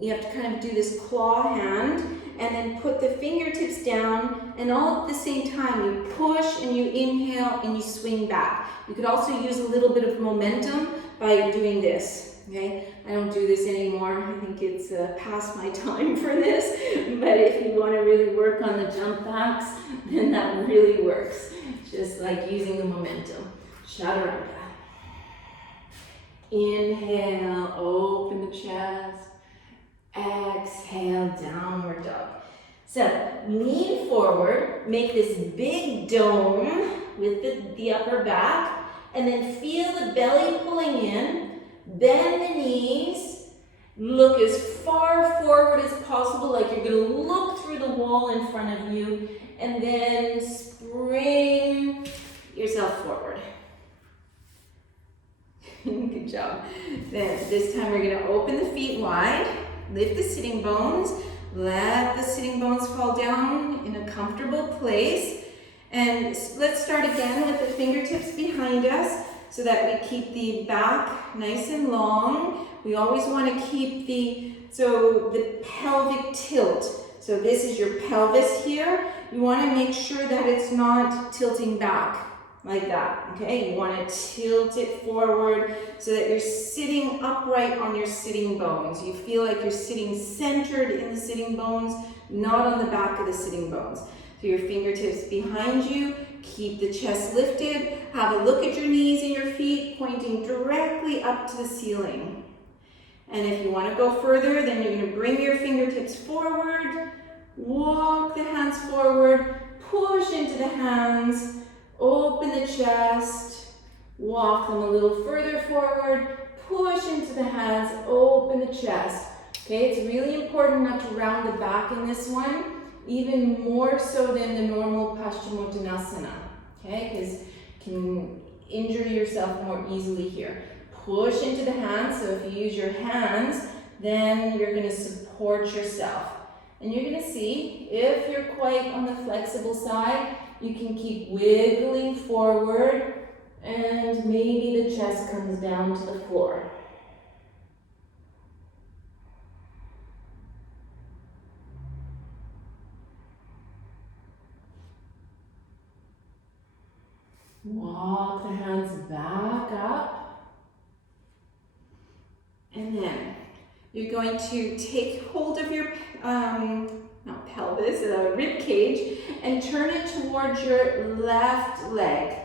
you have to kind of do this claw hand, and then put the fingertips down, and all at the same time you push and you inhale and you swing back. You could also use a little bit of momentum by doing this. Okay, I don't do this anymore. I think it's past my time for this, but if you want to really work on the jump backs, then that really works. Just like using the momentum. Chaturanga. Inhale, open the chest. Exhale, downward dog. So lean forward, make this big dome with the upper back, and then feel the belly pulling in. Bend the knees, look as far forward as possible, like you're going to look through the wall in front of you, and then spring yourself forward. Good job. Then this time we're going to open the feet wide, lift the sitting bones, let the sitting bones fall down in a comfortable place, and let's start again with the fingertips behind us, so that we keep the back nice and long. We always want to keep the pelvic tilt. So this is your pelvis here. You want to make sure that it's not tilting back like that, okay? You want to tilt it forward so that you're sitting upright on your sitting bones. You feel like you're sitting centered in the sitting bones, not on the back of the sitting bones. So your fingertips behind you, keep the chest lifted, have a look at your knees and your feet pointing directly up to the ceiling. And if you want to go further, then you're going to bring your fingertips forward, walk the hands forward, push into the hands, open the chest, walk them a little further forward, push into the hands, open the chest. Okay, it's really important not to round the back in this one, even more so than the normal Paschimottanasana, okay, because you can injure yourself more easily here. Push into the hands, so if you use your hands, then you're going to support yourself. And you're going to see, if you're quite on the flexible side, you can keep wiggling forward, and maybe the chest comes down to the floor. Walk the hands back up. And then you're going to take hold of your, not pelvis, rib cage, and turn it towards your left leg.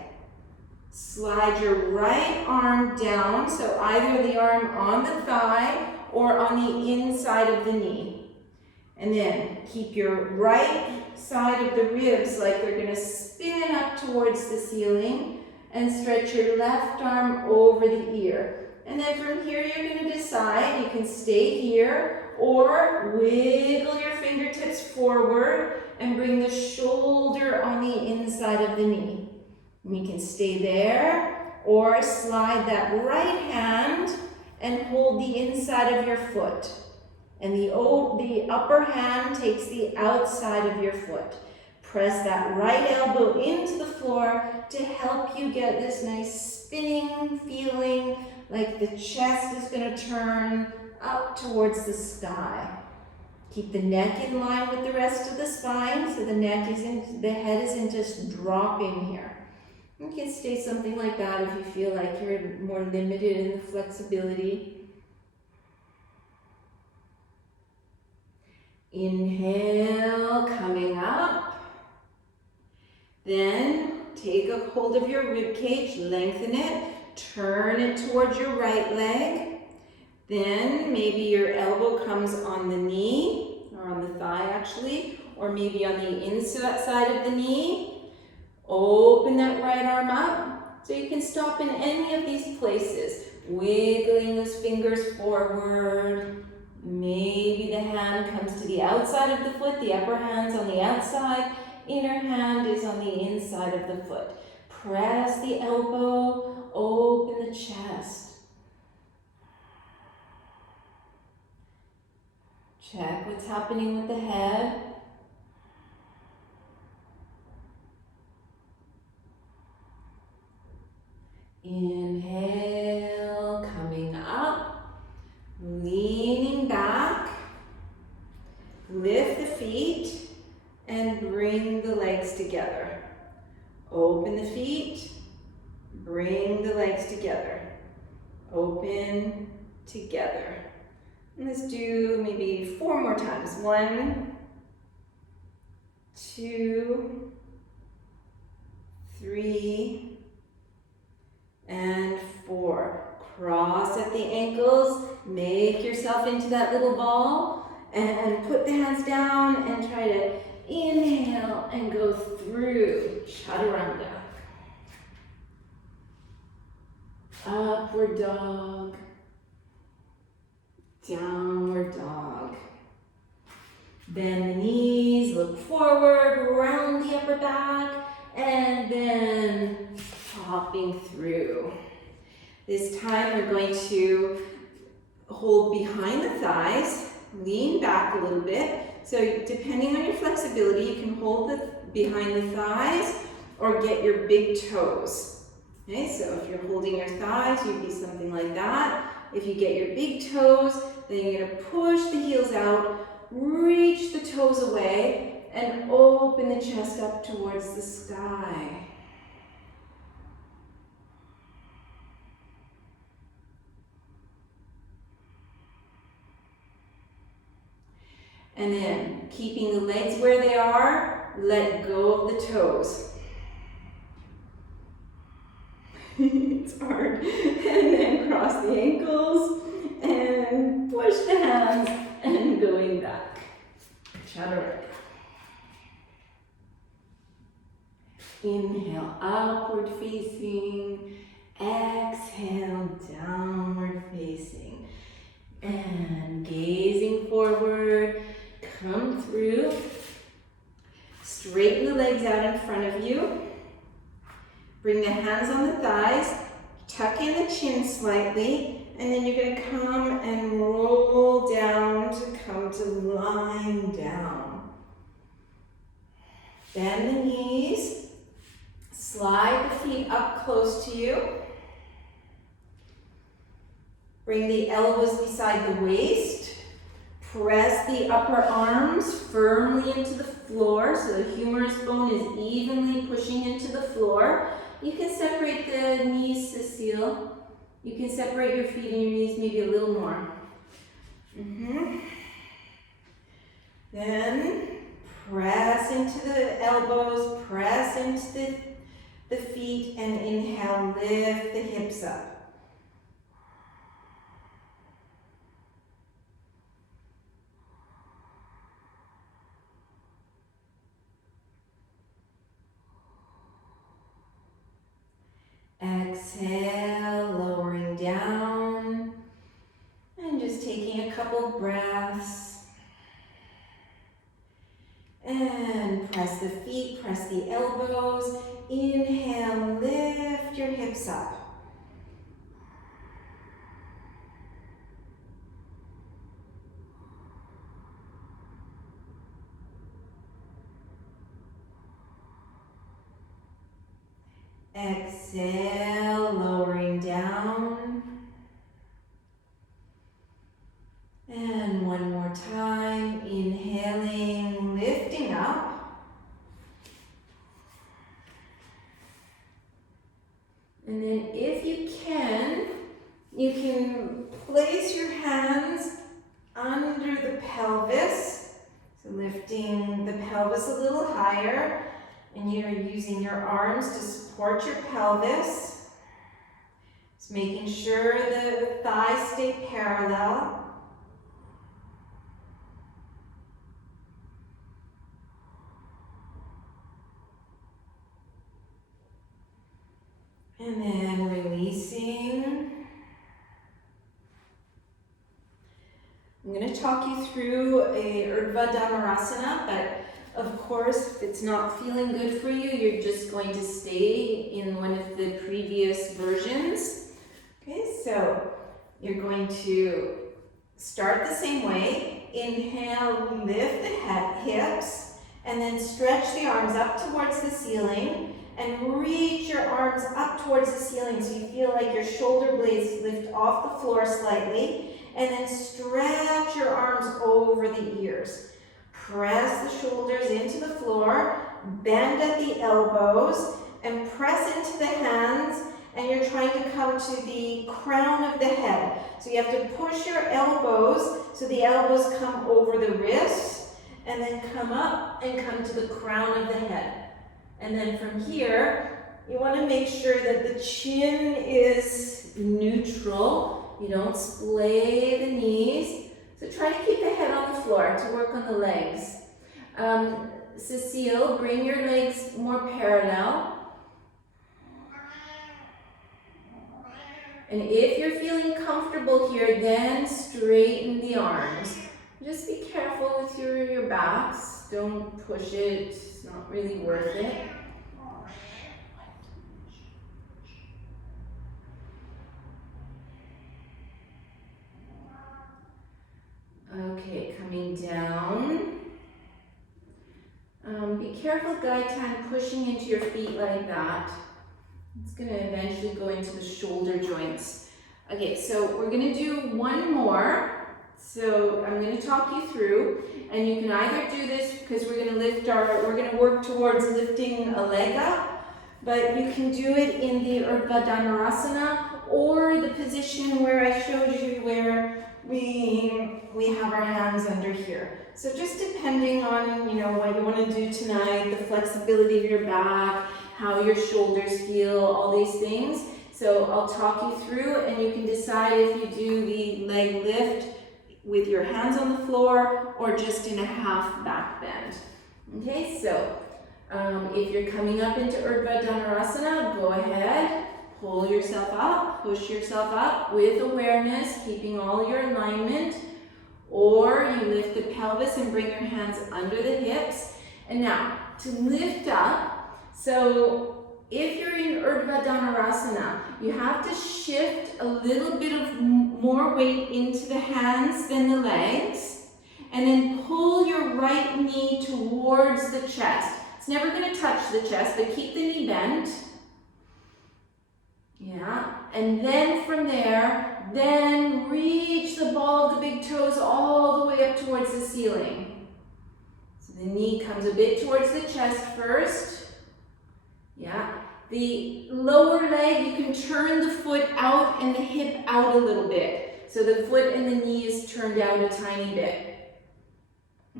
Slide your right arm down, so either the arm on the thigh or on the inside of the knee. And then keep your right side of the ribs like they're going to spin up towards the ceiling, and stretch your left arm over the ear. And then from here you're going to decide, you can stay here or wiggle your fingertips forward and bring the shoulder on the inside of the knee. We can stay there or slide that right hand and hold the inside of your foot. And the upper hand takes the outside of your foot. Press that right elbow into the floor to help you get this nice spinning feeling, like the chest is going to turn up towards the sky. Keep the neck in line with the rest of the spine, so the head isn't just dropping here. You can stay something like that if you feel like you're more limited in the flexibility. Inhale, coming up. Then take a hold of your rib cage, lengthen it, turn it towards your right leg. Then maybe your elbow comes on the knee, or on the thigh actually, or maybe on the inside of the knee. Open that right arm up, so you can stop in any of these places. Wiggling those fingers forward. Maybe the hand comes to the outside of the foot, the upper hand's on the outside, inner hand is on the inside of the foot. Press the elbow, open the chest. Check what's happening with the head. Inhale, coming up, leaning back, lift the feet, and bring the legs together. Open the feet, bring the legs together. Open, together. And let's do maybe 4 more times. 1, 2, 3, and 4. Cross at the ankles, make yourself into that little ball, and put the hands down and try to inhale and go through chaturanga. Upward dog, downward dog. Bend the knees, look forward, round the upper back, and then popping through. This time we're going to hold behind the thighs, lean back a little bit. So depending on your flexibility, you can hold behind the thighs or get your big toes. Okay, so if you're holding your thighs, you'd be something like that. If you get your big toes, then you're going to push the heels out, reach the toes away, and open the chest up towards the sky. And then, keeping the legs where they are, let go of the toes. It's hard. And then cross the ankles, and push the hands, and going back. Chaturanga. Inhale, upward facing. Exhale, downward facing. And gazing forward. Come through, straighten the legs out in front of you, bring the hands on the thighs, tuck in the chin slightly, and then you're going to come and roll down to come to lying down. Bend the knees, slide the feet up close to you, bring the elbows beside the waist. Press the upper arms firmly into the floor so the humerus bone is evenly pushing into the floor. you can separate the knees, Cecile. You can separate your feet and your knees maybe a little more. Then press into the elbows, press into the feet, and inhale, lift the hips up. Exhale, lowering down, and just taking a couple breaths. And press the feet, press the elbows. Inhale, lift your hips up. Exhale, lowering down. And one more time, inhaling, lifting up. And then if you can place your hands under the pelvis. So lifting the pelvis a little higher. And you're using your arms to support your pelvis. Just making sure the thighs stay parallel. And then releasing. I'm going to talk you through a Urdhva Dhanurasana, but of course, if it's not feeling good for you, you're just going to stay in one of the previous versions. Okay, so you're going to start the same way. Inhale, lift the hips, and then stretch the arms up towards the ceiling, and reach your arms up towards the ceiling so you feel like your shoulder blades lift off the floor slightly, and then stretch your arms over the ears. Press the shoulders into the floor, bend at the elbows, and press into the hands, and you're trying to come to the crown of the head. So you have to push your elbows so the elbows come over the wrists, and then come up and come to the crown of the head. And then from here, you want to make sure that the chin is neutral. You don't splay the knees. So try to keep the head on the floor to work on the legs. Cecile, bring your legs more parallel. And if you're feeling comfortable here, then straighten the arms. Just be careful with your backs. Don't push it. It's not really worth it. Okay, coming down. Be careful, Gaitan, pushing into your feet like that. It's going to eventually go into the shoulder joints. Okay, so we're going to do one more. So I'm going to talk you through, and you can either do this because we're going to work towards lifting a leg up, but you can do it in the Urdhva Dhanurasana or the position where I showed you where we have our hands under here. So just depending on, what you want to do tonight, the flexibility of your back, how your shoulders feel, all these things. So I'll talk you through, and you can decide if you do the leg lift with your hands on the floor or just in a half back bend. Okay, so if you're coming up into Urdhva Dhanurasana, go ahead. Pull yourself up, push yourself up with awareness, keeping all your alignment. Or you lift the pelvis and bring your hands under the hips. And now, to lift up, so if you're in Urdhva Dhanurasana, you have to shift a little bit of more weight into the hands than the legs. And then pull your right knee towards the chest. It's never going to touch the chest, but keep the knee bent. Yeah, and then from there, then reach the ball of the big toes all the way up towards the ceiling. So the knee comes a bit towards the chest first. Yeah, The lower leg, you can turn the foot out and the hip out a little bit. So the foot and the knee is turned out a tiny bit.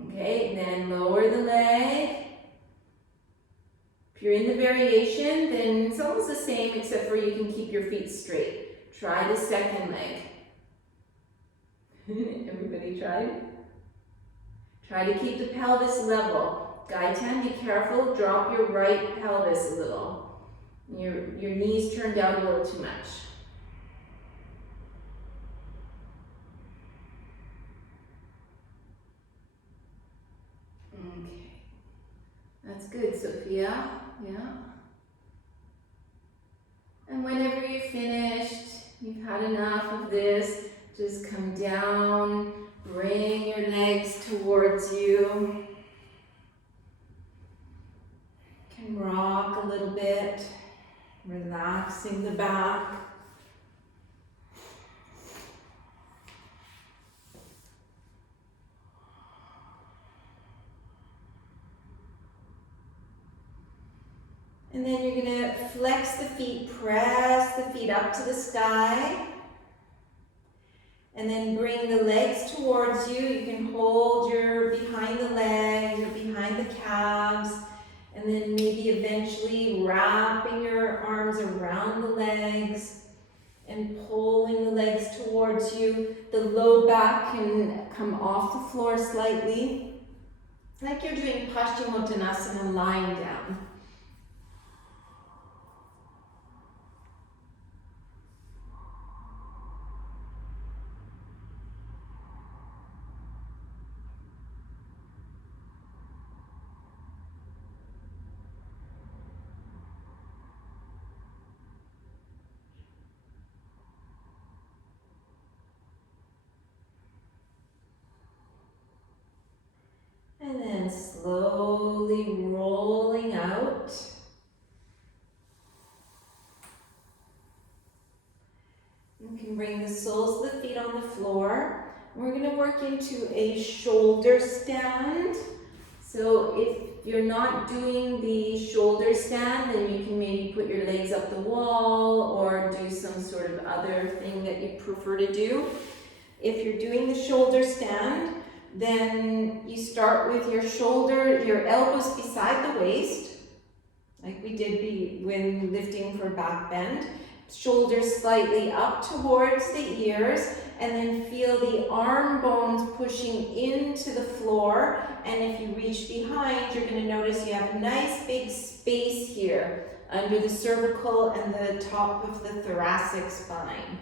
Okay, then lower the leg. If you're in the variation, then it's almost the same except for you can keep your feet straight. Try the second leg. Everybody tried? Try to keep the pelvis level. Gaitan, be careful, drop your right pelvis a little. Your knees turned out a little too much. Okay. That's good, Sophia. Yeah. And whenever you're finished, you've had enough of this, just come down, bring your legs towards you. You can rock a little bit, relaxing the back. And then you're going to flex the feet, press the feet up to the sky. And then bring the legs towards you. You can hold your behind the legs or behind the calves. And then maybe eventually wrapping your arms around the legs and pulling the legs towards you. The low back can come off the floor slightly. It's like you're doing Paschimottanasana lying down. And then slowly rolling out. You can bring the soles of the feet on the floor. We're going to work into a shoulder stand. So if you're not doing the shoulder stand, then you can maybe put your legs up the wall or do some sort of other thing that you prefer to do. If you're doing the shoulder stand, then you start with your elbows beside the waist, like we did when lifting for back bend. Shoulders slightly up towards the ears, and then feel the arm bones pushing into the floor. And if you reach behind, you're going to notice you have a nice big space here under the cervical and the top of the thoracic spine.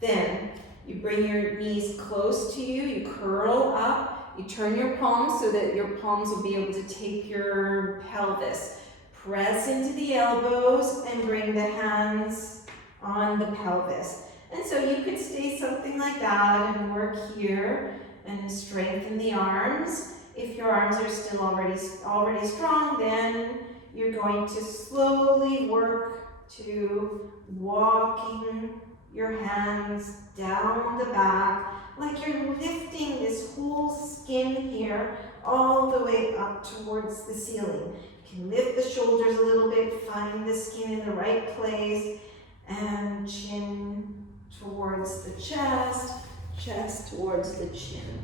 Then you bring your knees close to you, you curl up, you turn your palms so that your palms will be able to take your pelvis. Press into the elbows and bring the hands on the pelvis. And so you could stay something like that and work here and strengthen the arms. If your arms are still already strong, then you're going to slowly work to walking your hands down the back, like you're lifting this whole skin here all the way up towards the ceiling. You can lift the shoulders a little bit, find the skin in the right place, and chin towards the chest, chest towards the chin.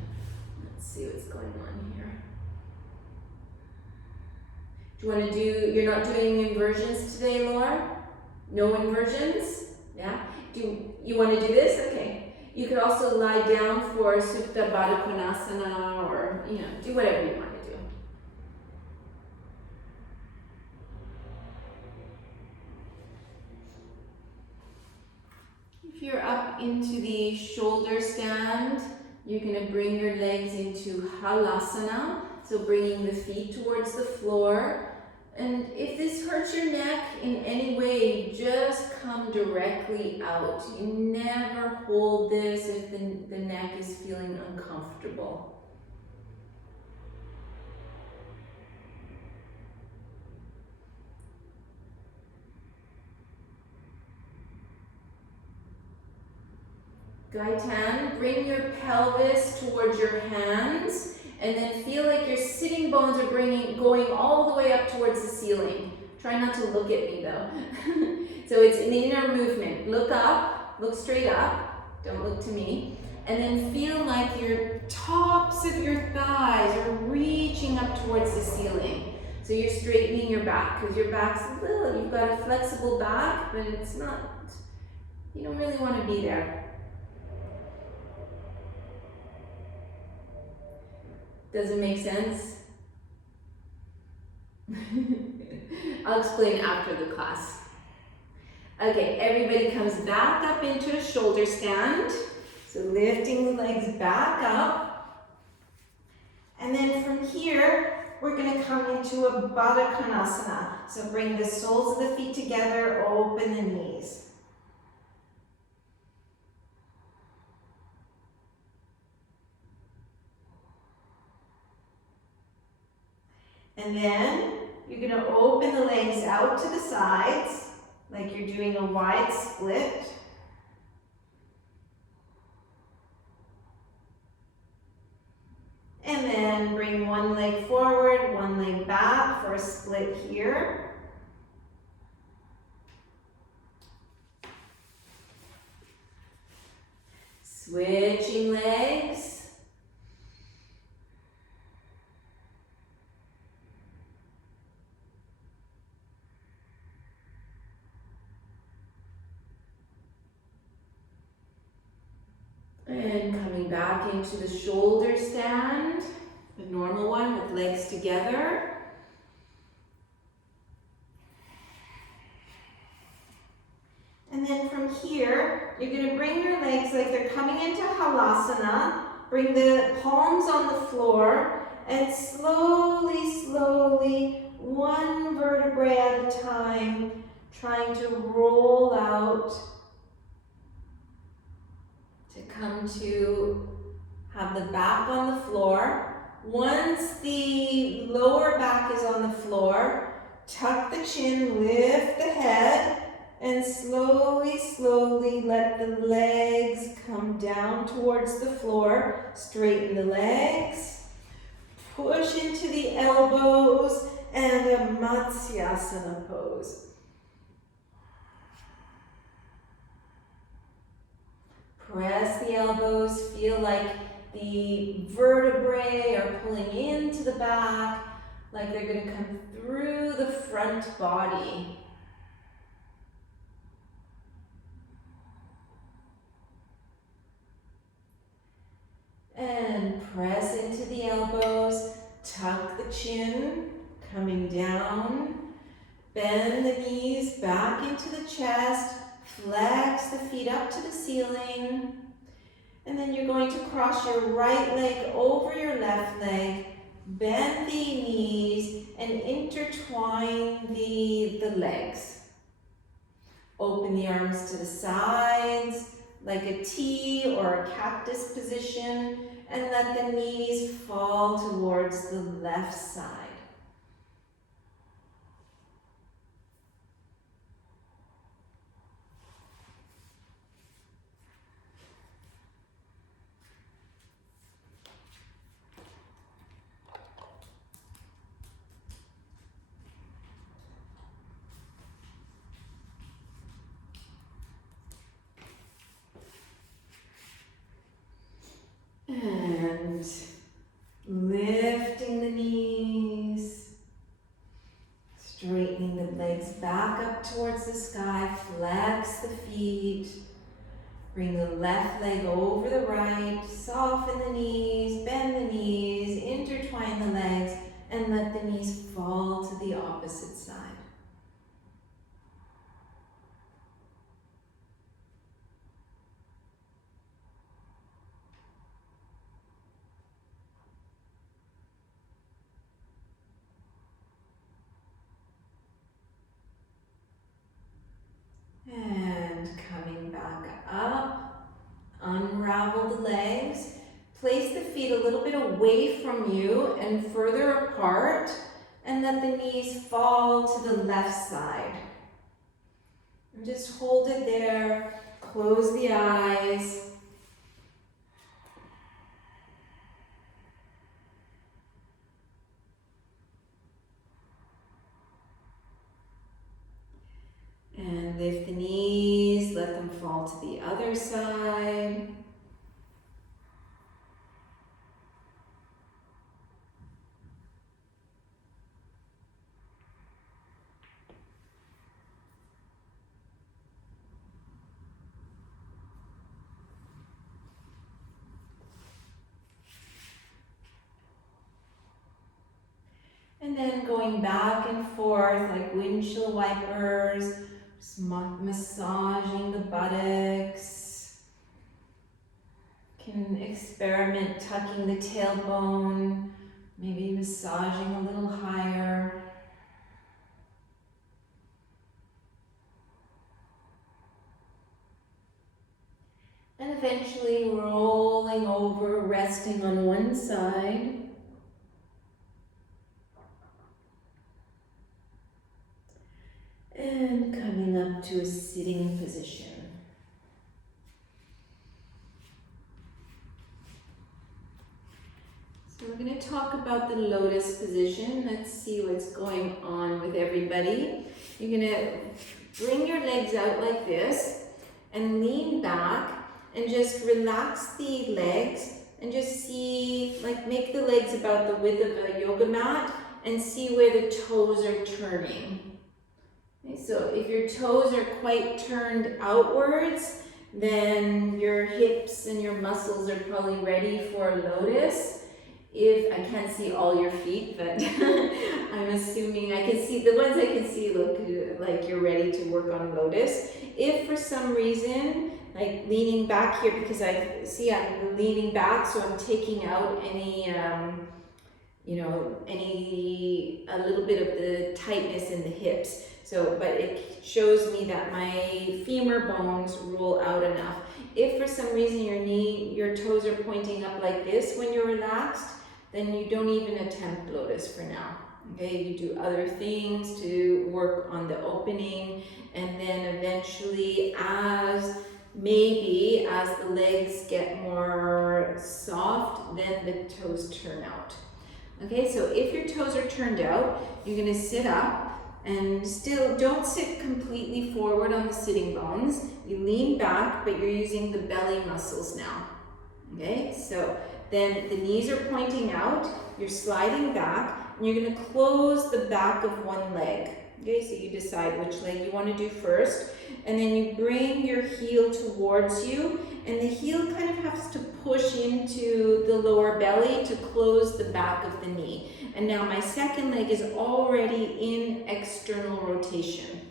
Let's see what's going on here. Do you want to do, you're not doing inversions today, Laura? No inversions? Yeah? Do you want to do this? Okay. You could also lie down for Supta Baddha Konasana, or, do whatever you want to do. If you're up into the shoulder stand, you're going to bring your legs into Halasana, so bringing the feet towards the floor. And if this hurts your neck in any way, just come directly out. You never hold this if the neck is feeling uncomfortable. Gaitan, bring your pelvis towards your hands. And then feel like your sitting bones are going all the way up towards the ceiling. Try not to look at me though. So it's an inner movement. Look up, look straight up, don't look to me. And then feel like your tops of your thighs are reaching up towards the ceiling. So you're straightening your back because your back's a little, you've got a flexible back, but it's not, you don't really want to be there. Does it make sense? I'll explain after the class. Okay, everybody comes back up into a shoulder stand. So lifting the legs back up. And then from here, we're going to come into a buttocks. So bring the soles of the feet together, open the knees. And then you're going to open the legs out to the sides, like you're doing a wide split. And then bring one leg forward, one leg back for a split here. Switching legs. And coming back into the shoulder stand, the normal one with legs together. And then from here, you're going to bring your legs like they're coming into halasana. Bring the palms on the floor and slowly, slowly, one vertebrae at a time, trying to roll out to come to have the back on the floor. Once the lower back is on the floor, tuck the chin, lift the head, and slowly, slowly let the legs come down towards the floor. Straighten the legs, push into the elbows, and a Matsyasana pose. Press the elbows, feel like the vertebrae are pulling into the back, like they're going to come through the front body. And press into the elbows, tuck the chin, coming down, bend the knees back into the chest, flex the feet up to the ceiling, and then you're going to cross your right leg over your left leg, bend the knees, and intertwine the legs. Open the arms to the sides, like a T or a cactus position, and let the knees fall towards the left side. And lifting the knees, straightening the legs back up towards the sky, flex the feet, bring the left leg over the right, soften the knees, bend the knees, intertwine the legs, and let the knees fall to the opposite side. And coming back up, unravel the legs, place the feet a little bit away from you and further apart, and let the knees fall to the left side. And just hold it there, close the eyes. knees, let them fall to the other side. And then going back and forth like windshield wipers, just massaging the buttocks. Can experiment tucking the tailbone, maybe massaging a little higher. And eventually rolling over, resting on one side. And coming up to a sitting position. So we're going to talk about the lotus position. Let's see what's going on with everybody. You're going to bring your legs out like this and lean back and just relax the legs and just see, like make the legs about the width of a yoga mat and see where the toes are turning. Okay, so if your toes are quite turned outwards, then your hips and your muscles are probably ready for a lotus. If I can't see all your feet, but I'm assuming I can see, the ones I can see look like you're ready to work on lotus. If for some reason, like leaning back here, because I see I'm leaning back, so I'm taking out any, a little bit of the tightness in the hips. So, but it shows me that my femur bones roll out enough. If for some reason your toes are pointing up like this when you're relaxed, then you don't even attempt lotus for now. Okay, you do other things to work on the opening, and then eventually as the legs get more soft, then the toes turn out. Okay, so if your toes are turned out, you're going to sit up. And still, don't sit completely forward on the sitting bones. You lean back, but you're using the belly muscles now. Okay, so then the knees are pointing out, you're sliding back, and you're going to close the back of one leg. Okay, so you decide which leg you want to do first, and then you bring your heel towards you, and the heel kind of has to push into the lower belly to close the back of the knee. And now my second leg is already in external rotation.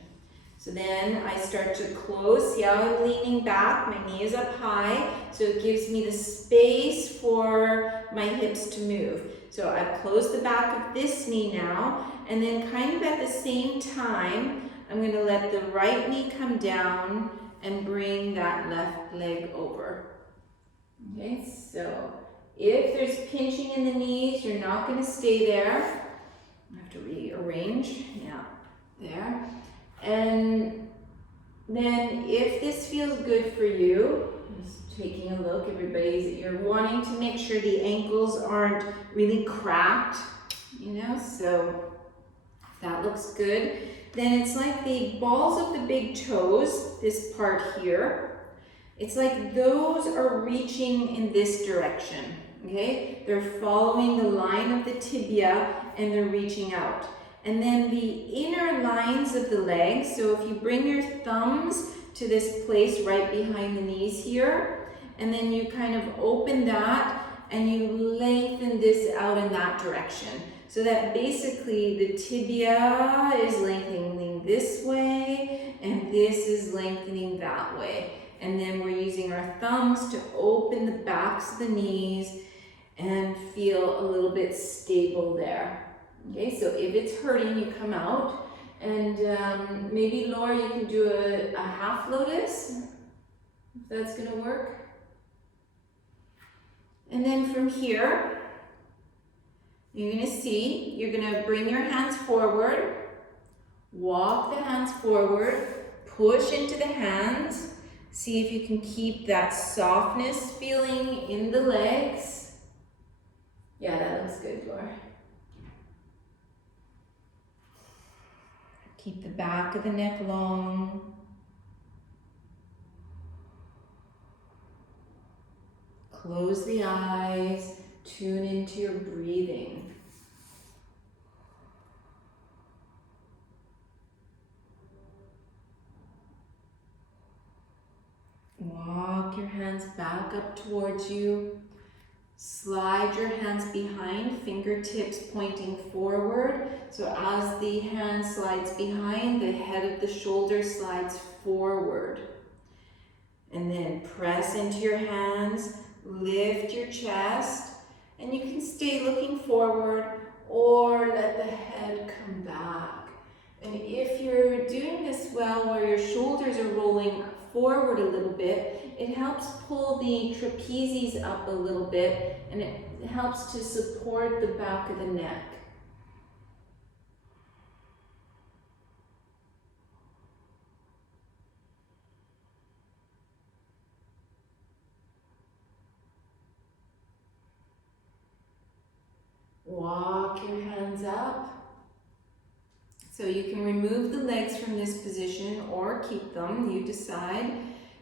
So then I start to close. See how I'm leaning back? My knee is up high, so it gives me the space for my hips to move. So I've closed the back of this knee now, and then kind of at the same time, I'm going to let the right knee come down and bring that left leg over. Okay, so if there's pinching in the knees, you're not going to stay there. I have to rearrange. Yeah, there. And then if this feels good for you, just taking a look, you're wanting to make sure the ankles aren't really cracked, so if that looks good. Then it's like the balls of the big toes, this part here, it's like those are reaching in this direction, okay? They're following the line of the tibia and they're reaching out. And then the inner lines of the legs, so if you bring your thumbs to this place right behind the knees here, and then you kind of open that and you lengthen this out in that direction. So that basically the tibia is lengthening this way and this is lengthening that way. And then we're using our thumbs to open the backs of the knees and feel a little bit stable there. Okay, so if it's hurting, you come out, and maybe Laura, you can do a half lotus, if that's gonna work. And then from here, you're gonna bring your hands forward, walk the hands forward, push into the hands. See if you can keep that softness feeling in the legs. Yeah, that looks good, Laura. Keep the back of the neck long. Close the eyes, tune into your breathing. Walk your hands back up towards you. Slide your hands behind, fingertips pointing forward. So as the hand slides behind, the head of the shoulder slides forward. And then press into your hands, lift your chest, and you can stay looking forward or let the head come back. And if you're doing this well, where your shoulders are rolling forward a little bit, it helps pull the trapezius up a little bit, and it helps to support the back of the neck. Walk your hands up. So you can remove the legs from this position or keep them, you decide.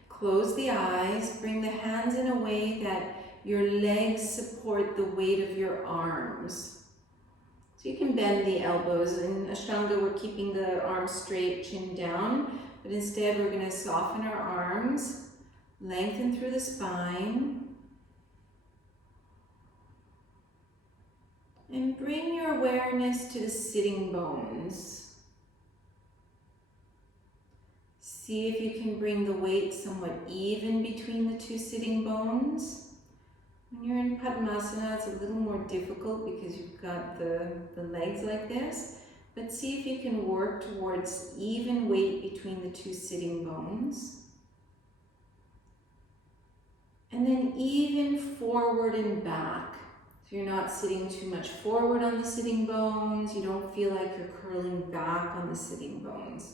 Close the eyes, bring the hands in a way that your legs support the weight of your arms. So you can bend the elbows. In Ashtanga, we're keeping the arms straight, chin down, but instead we're going to soften our arms, lengthen through the spine, and bring your awareness to the sitting bones. See if you can bring the weight somewhat even between the two sitting bones. When you're in Padmasana, it's a little more difficult because you've got the legs like this, but see if you can work towards even weight between the two sitting bones. And then even forward and back. So you're not sitting too much forward on the sitting bones, you don't feel like you're curling back on the sitting bones.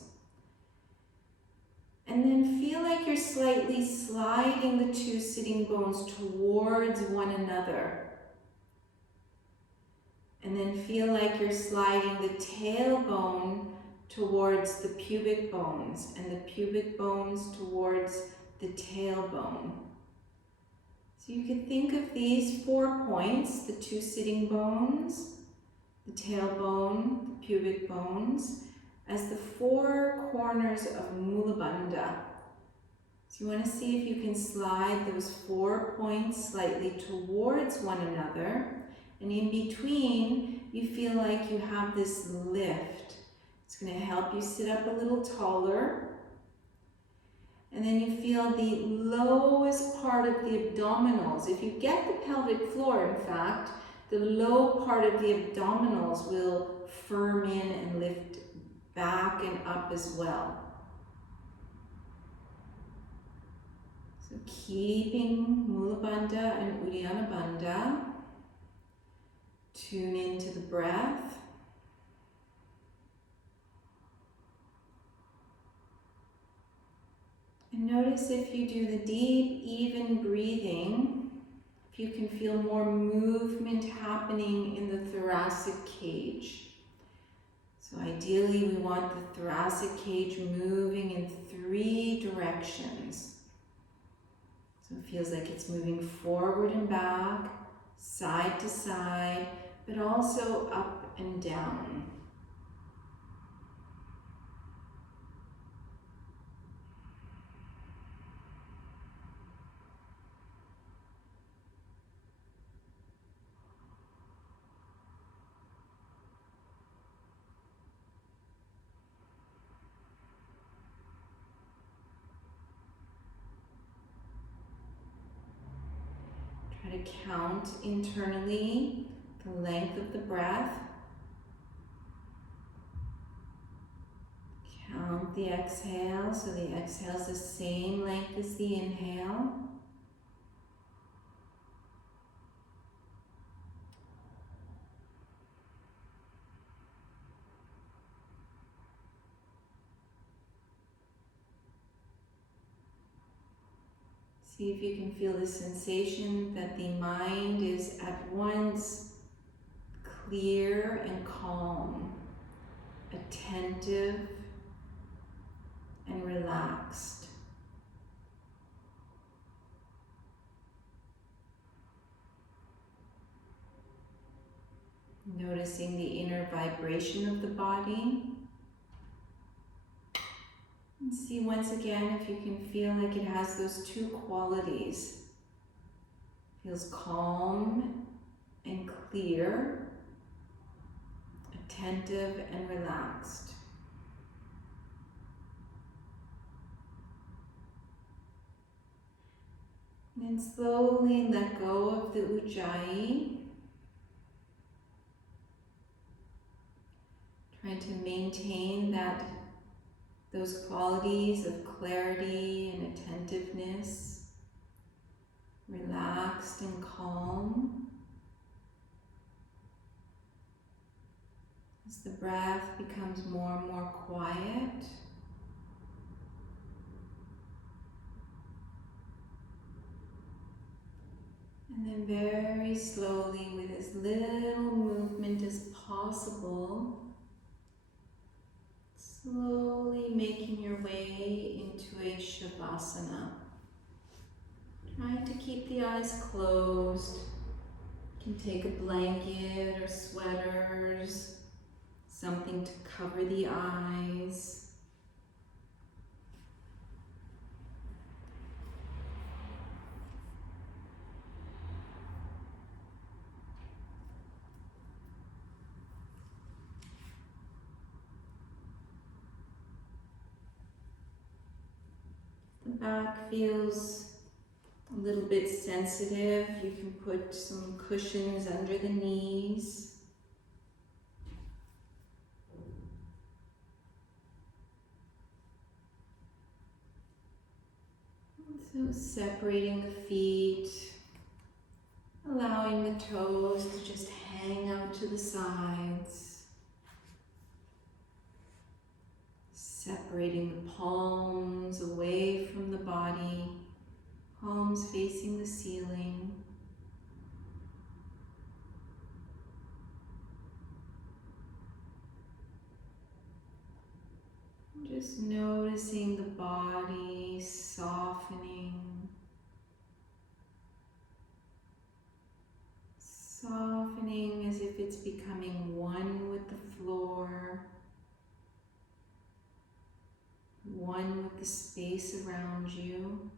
And then feel like you're slightly sliding the two sitting bones towards one another. And then feel like you're sliding the tailbone towards the pubic bones and the pubic bones towards the tailbone. So you could think of these 4 points, the two sitting bones, the tailbone, the pubic bones, as the 4 corners of Mula Bandha. So you want to see if you can slide those 4 points slightly towards one another, and in between you feel like you have this lift. It's going to help you sit up a little taller, and then you feel the lowest part of the abdominals. If you get the pelvic floor, in fact, the low part of the abdominals will firm in and lift back and up as well. So keeping Mula Bandha and Uddiyana Bandha. Tune into the breath. And notice if you do the deep, even breathing, if you can feel more movement happening in the thoracic cage. So ideally we want the thoracic cage moving in 3 directions. So it feels like it's moving forward and back, side to side, but also up and down. Try to count internally the length of the breath. Count the exhale, so the exhale is the same length as the inhale. See if you can feel the sensation that the mind is at once clear and calm, attentive and relaxed. Noticing the inner vibration of the body. And see once again if you can feel like it has those two qualities. Feels calm and clear, attentive and relaxed. And then slowly let go of the Ujjayi. Trying to maintain those qualities of clarity and attentiveness, relaxed and calm. As the breath becomes more and more quiet, and then very slowly, with as little movement as possible, slowly making your way into a Shavasana. Trying to keep the eyes closed. You can take a blanket or sweaters, something to cover the eyes. The back feels a little bit sensitive. You can put some cushions under the knees. So separating the feet, allowing the toes to just hang out to the sides. Separating the palms away from the body, palms facing the ceiling. Just noticing the body softening. Softening as if it's becoming one with the floor, one with the space around you.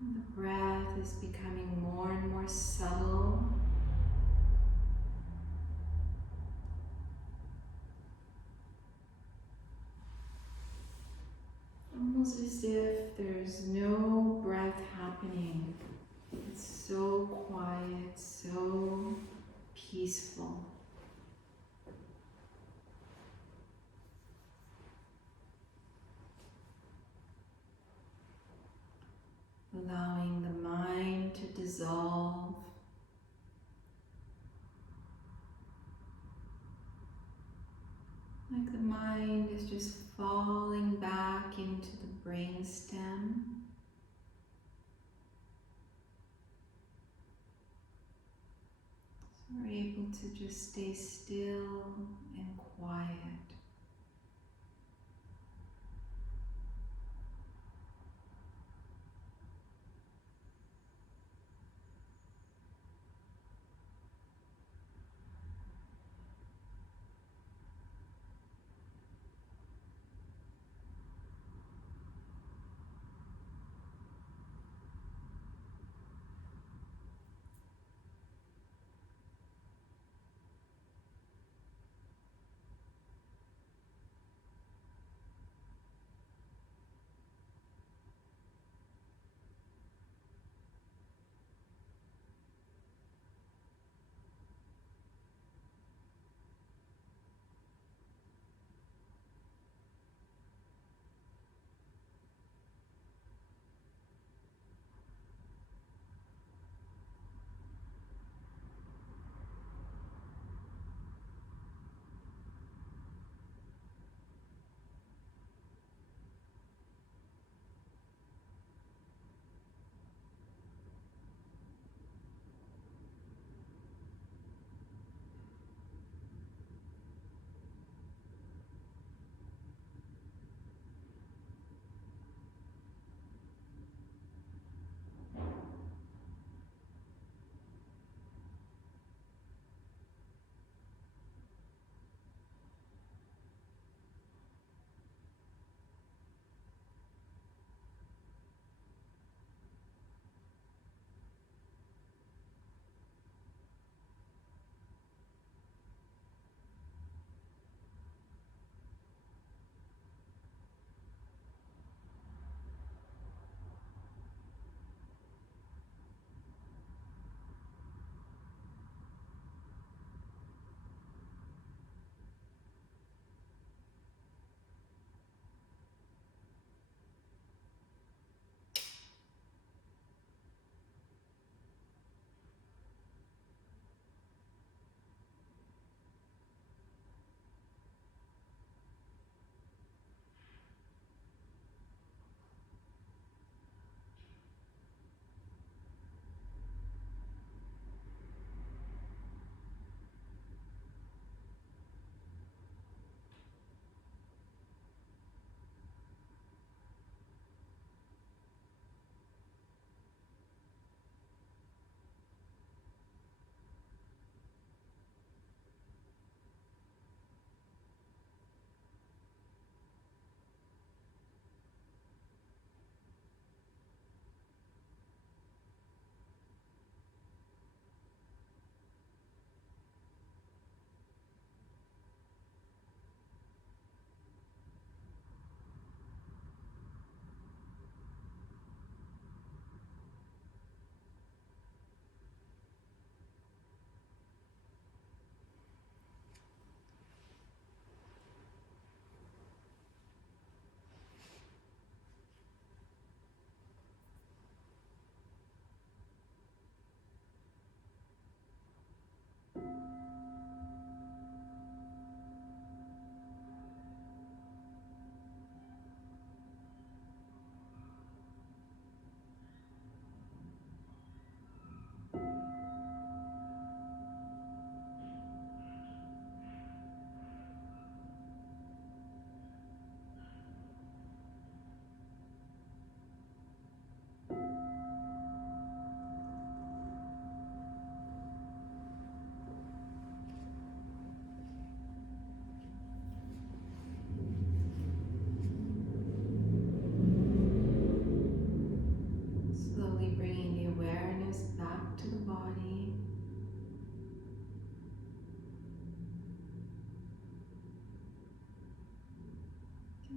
And the breath is becoming more and more subtle. Almost as if there's no breath happening. It's so quiet, so peaceful. Allowing the mind to dissolve. Like the mind is just falling back into the brainstem. So we're able to just stay still and quiet.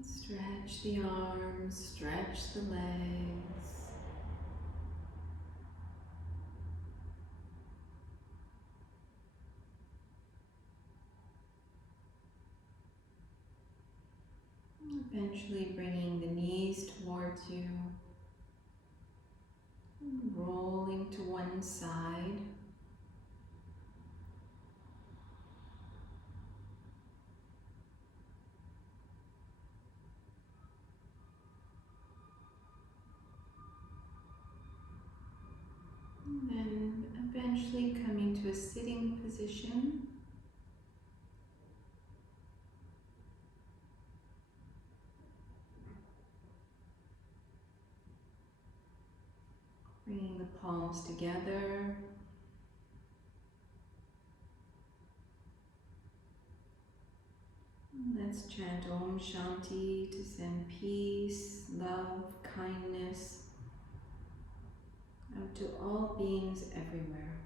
Stretch the arms, stretch the legs. Eventually bringing the knees towards you, rolling to one side. And then eventually coming to a sitting position. Bringing the palms together. Let's chant Om Shanti to send peace, love, kindness out to all beings everywhere.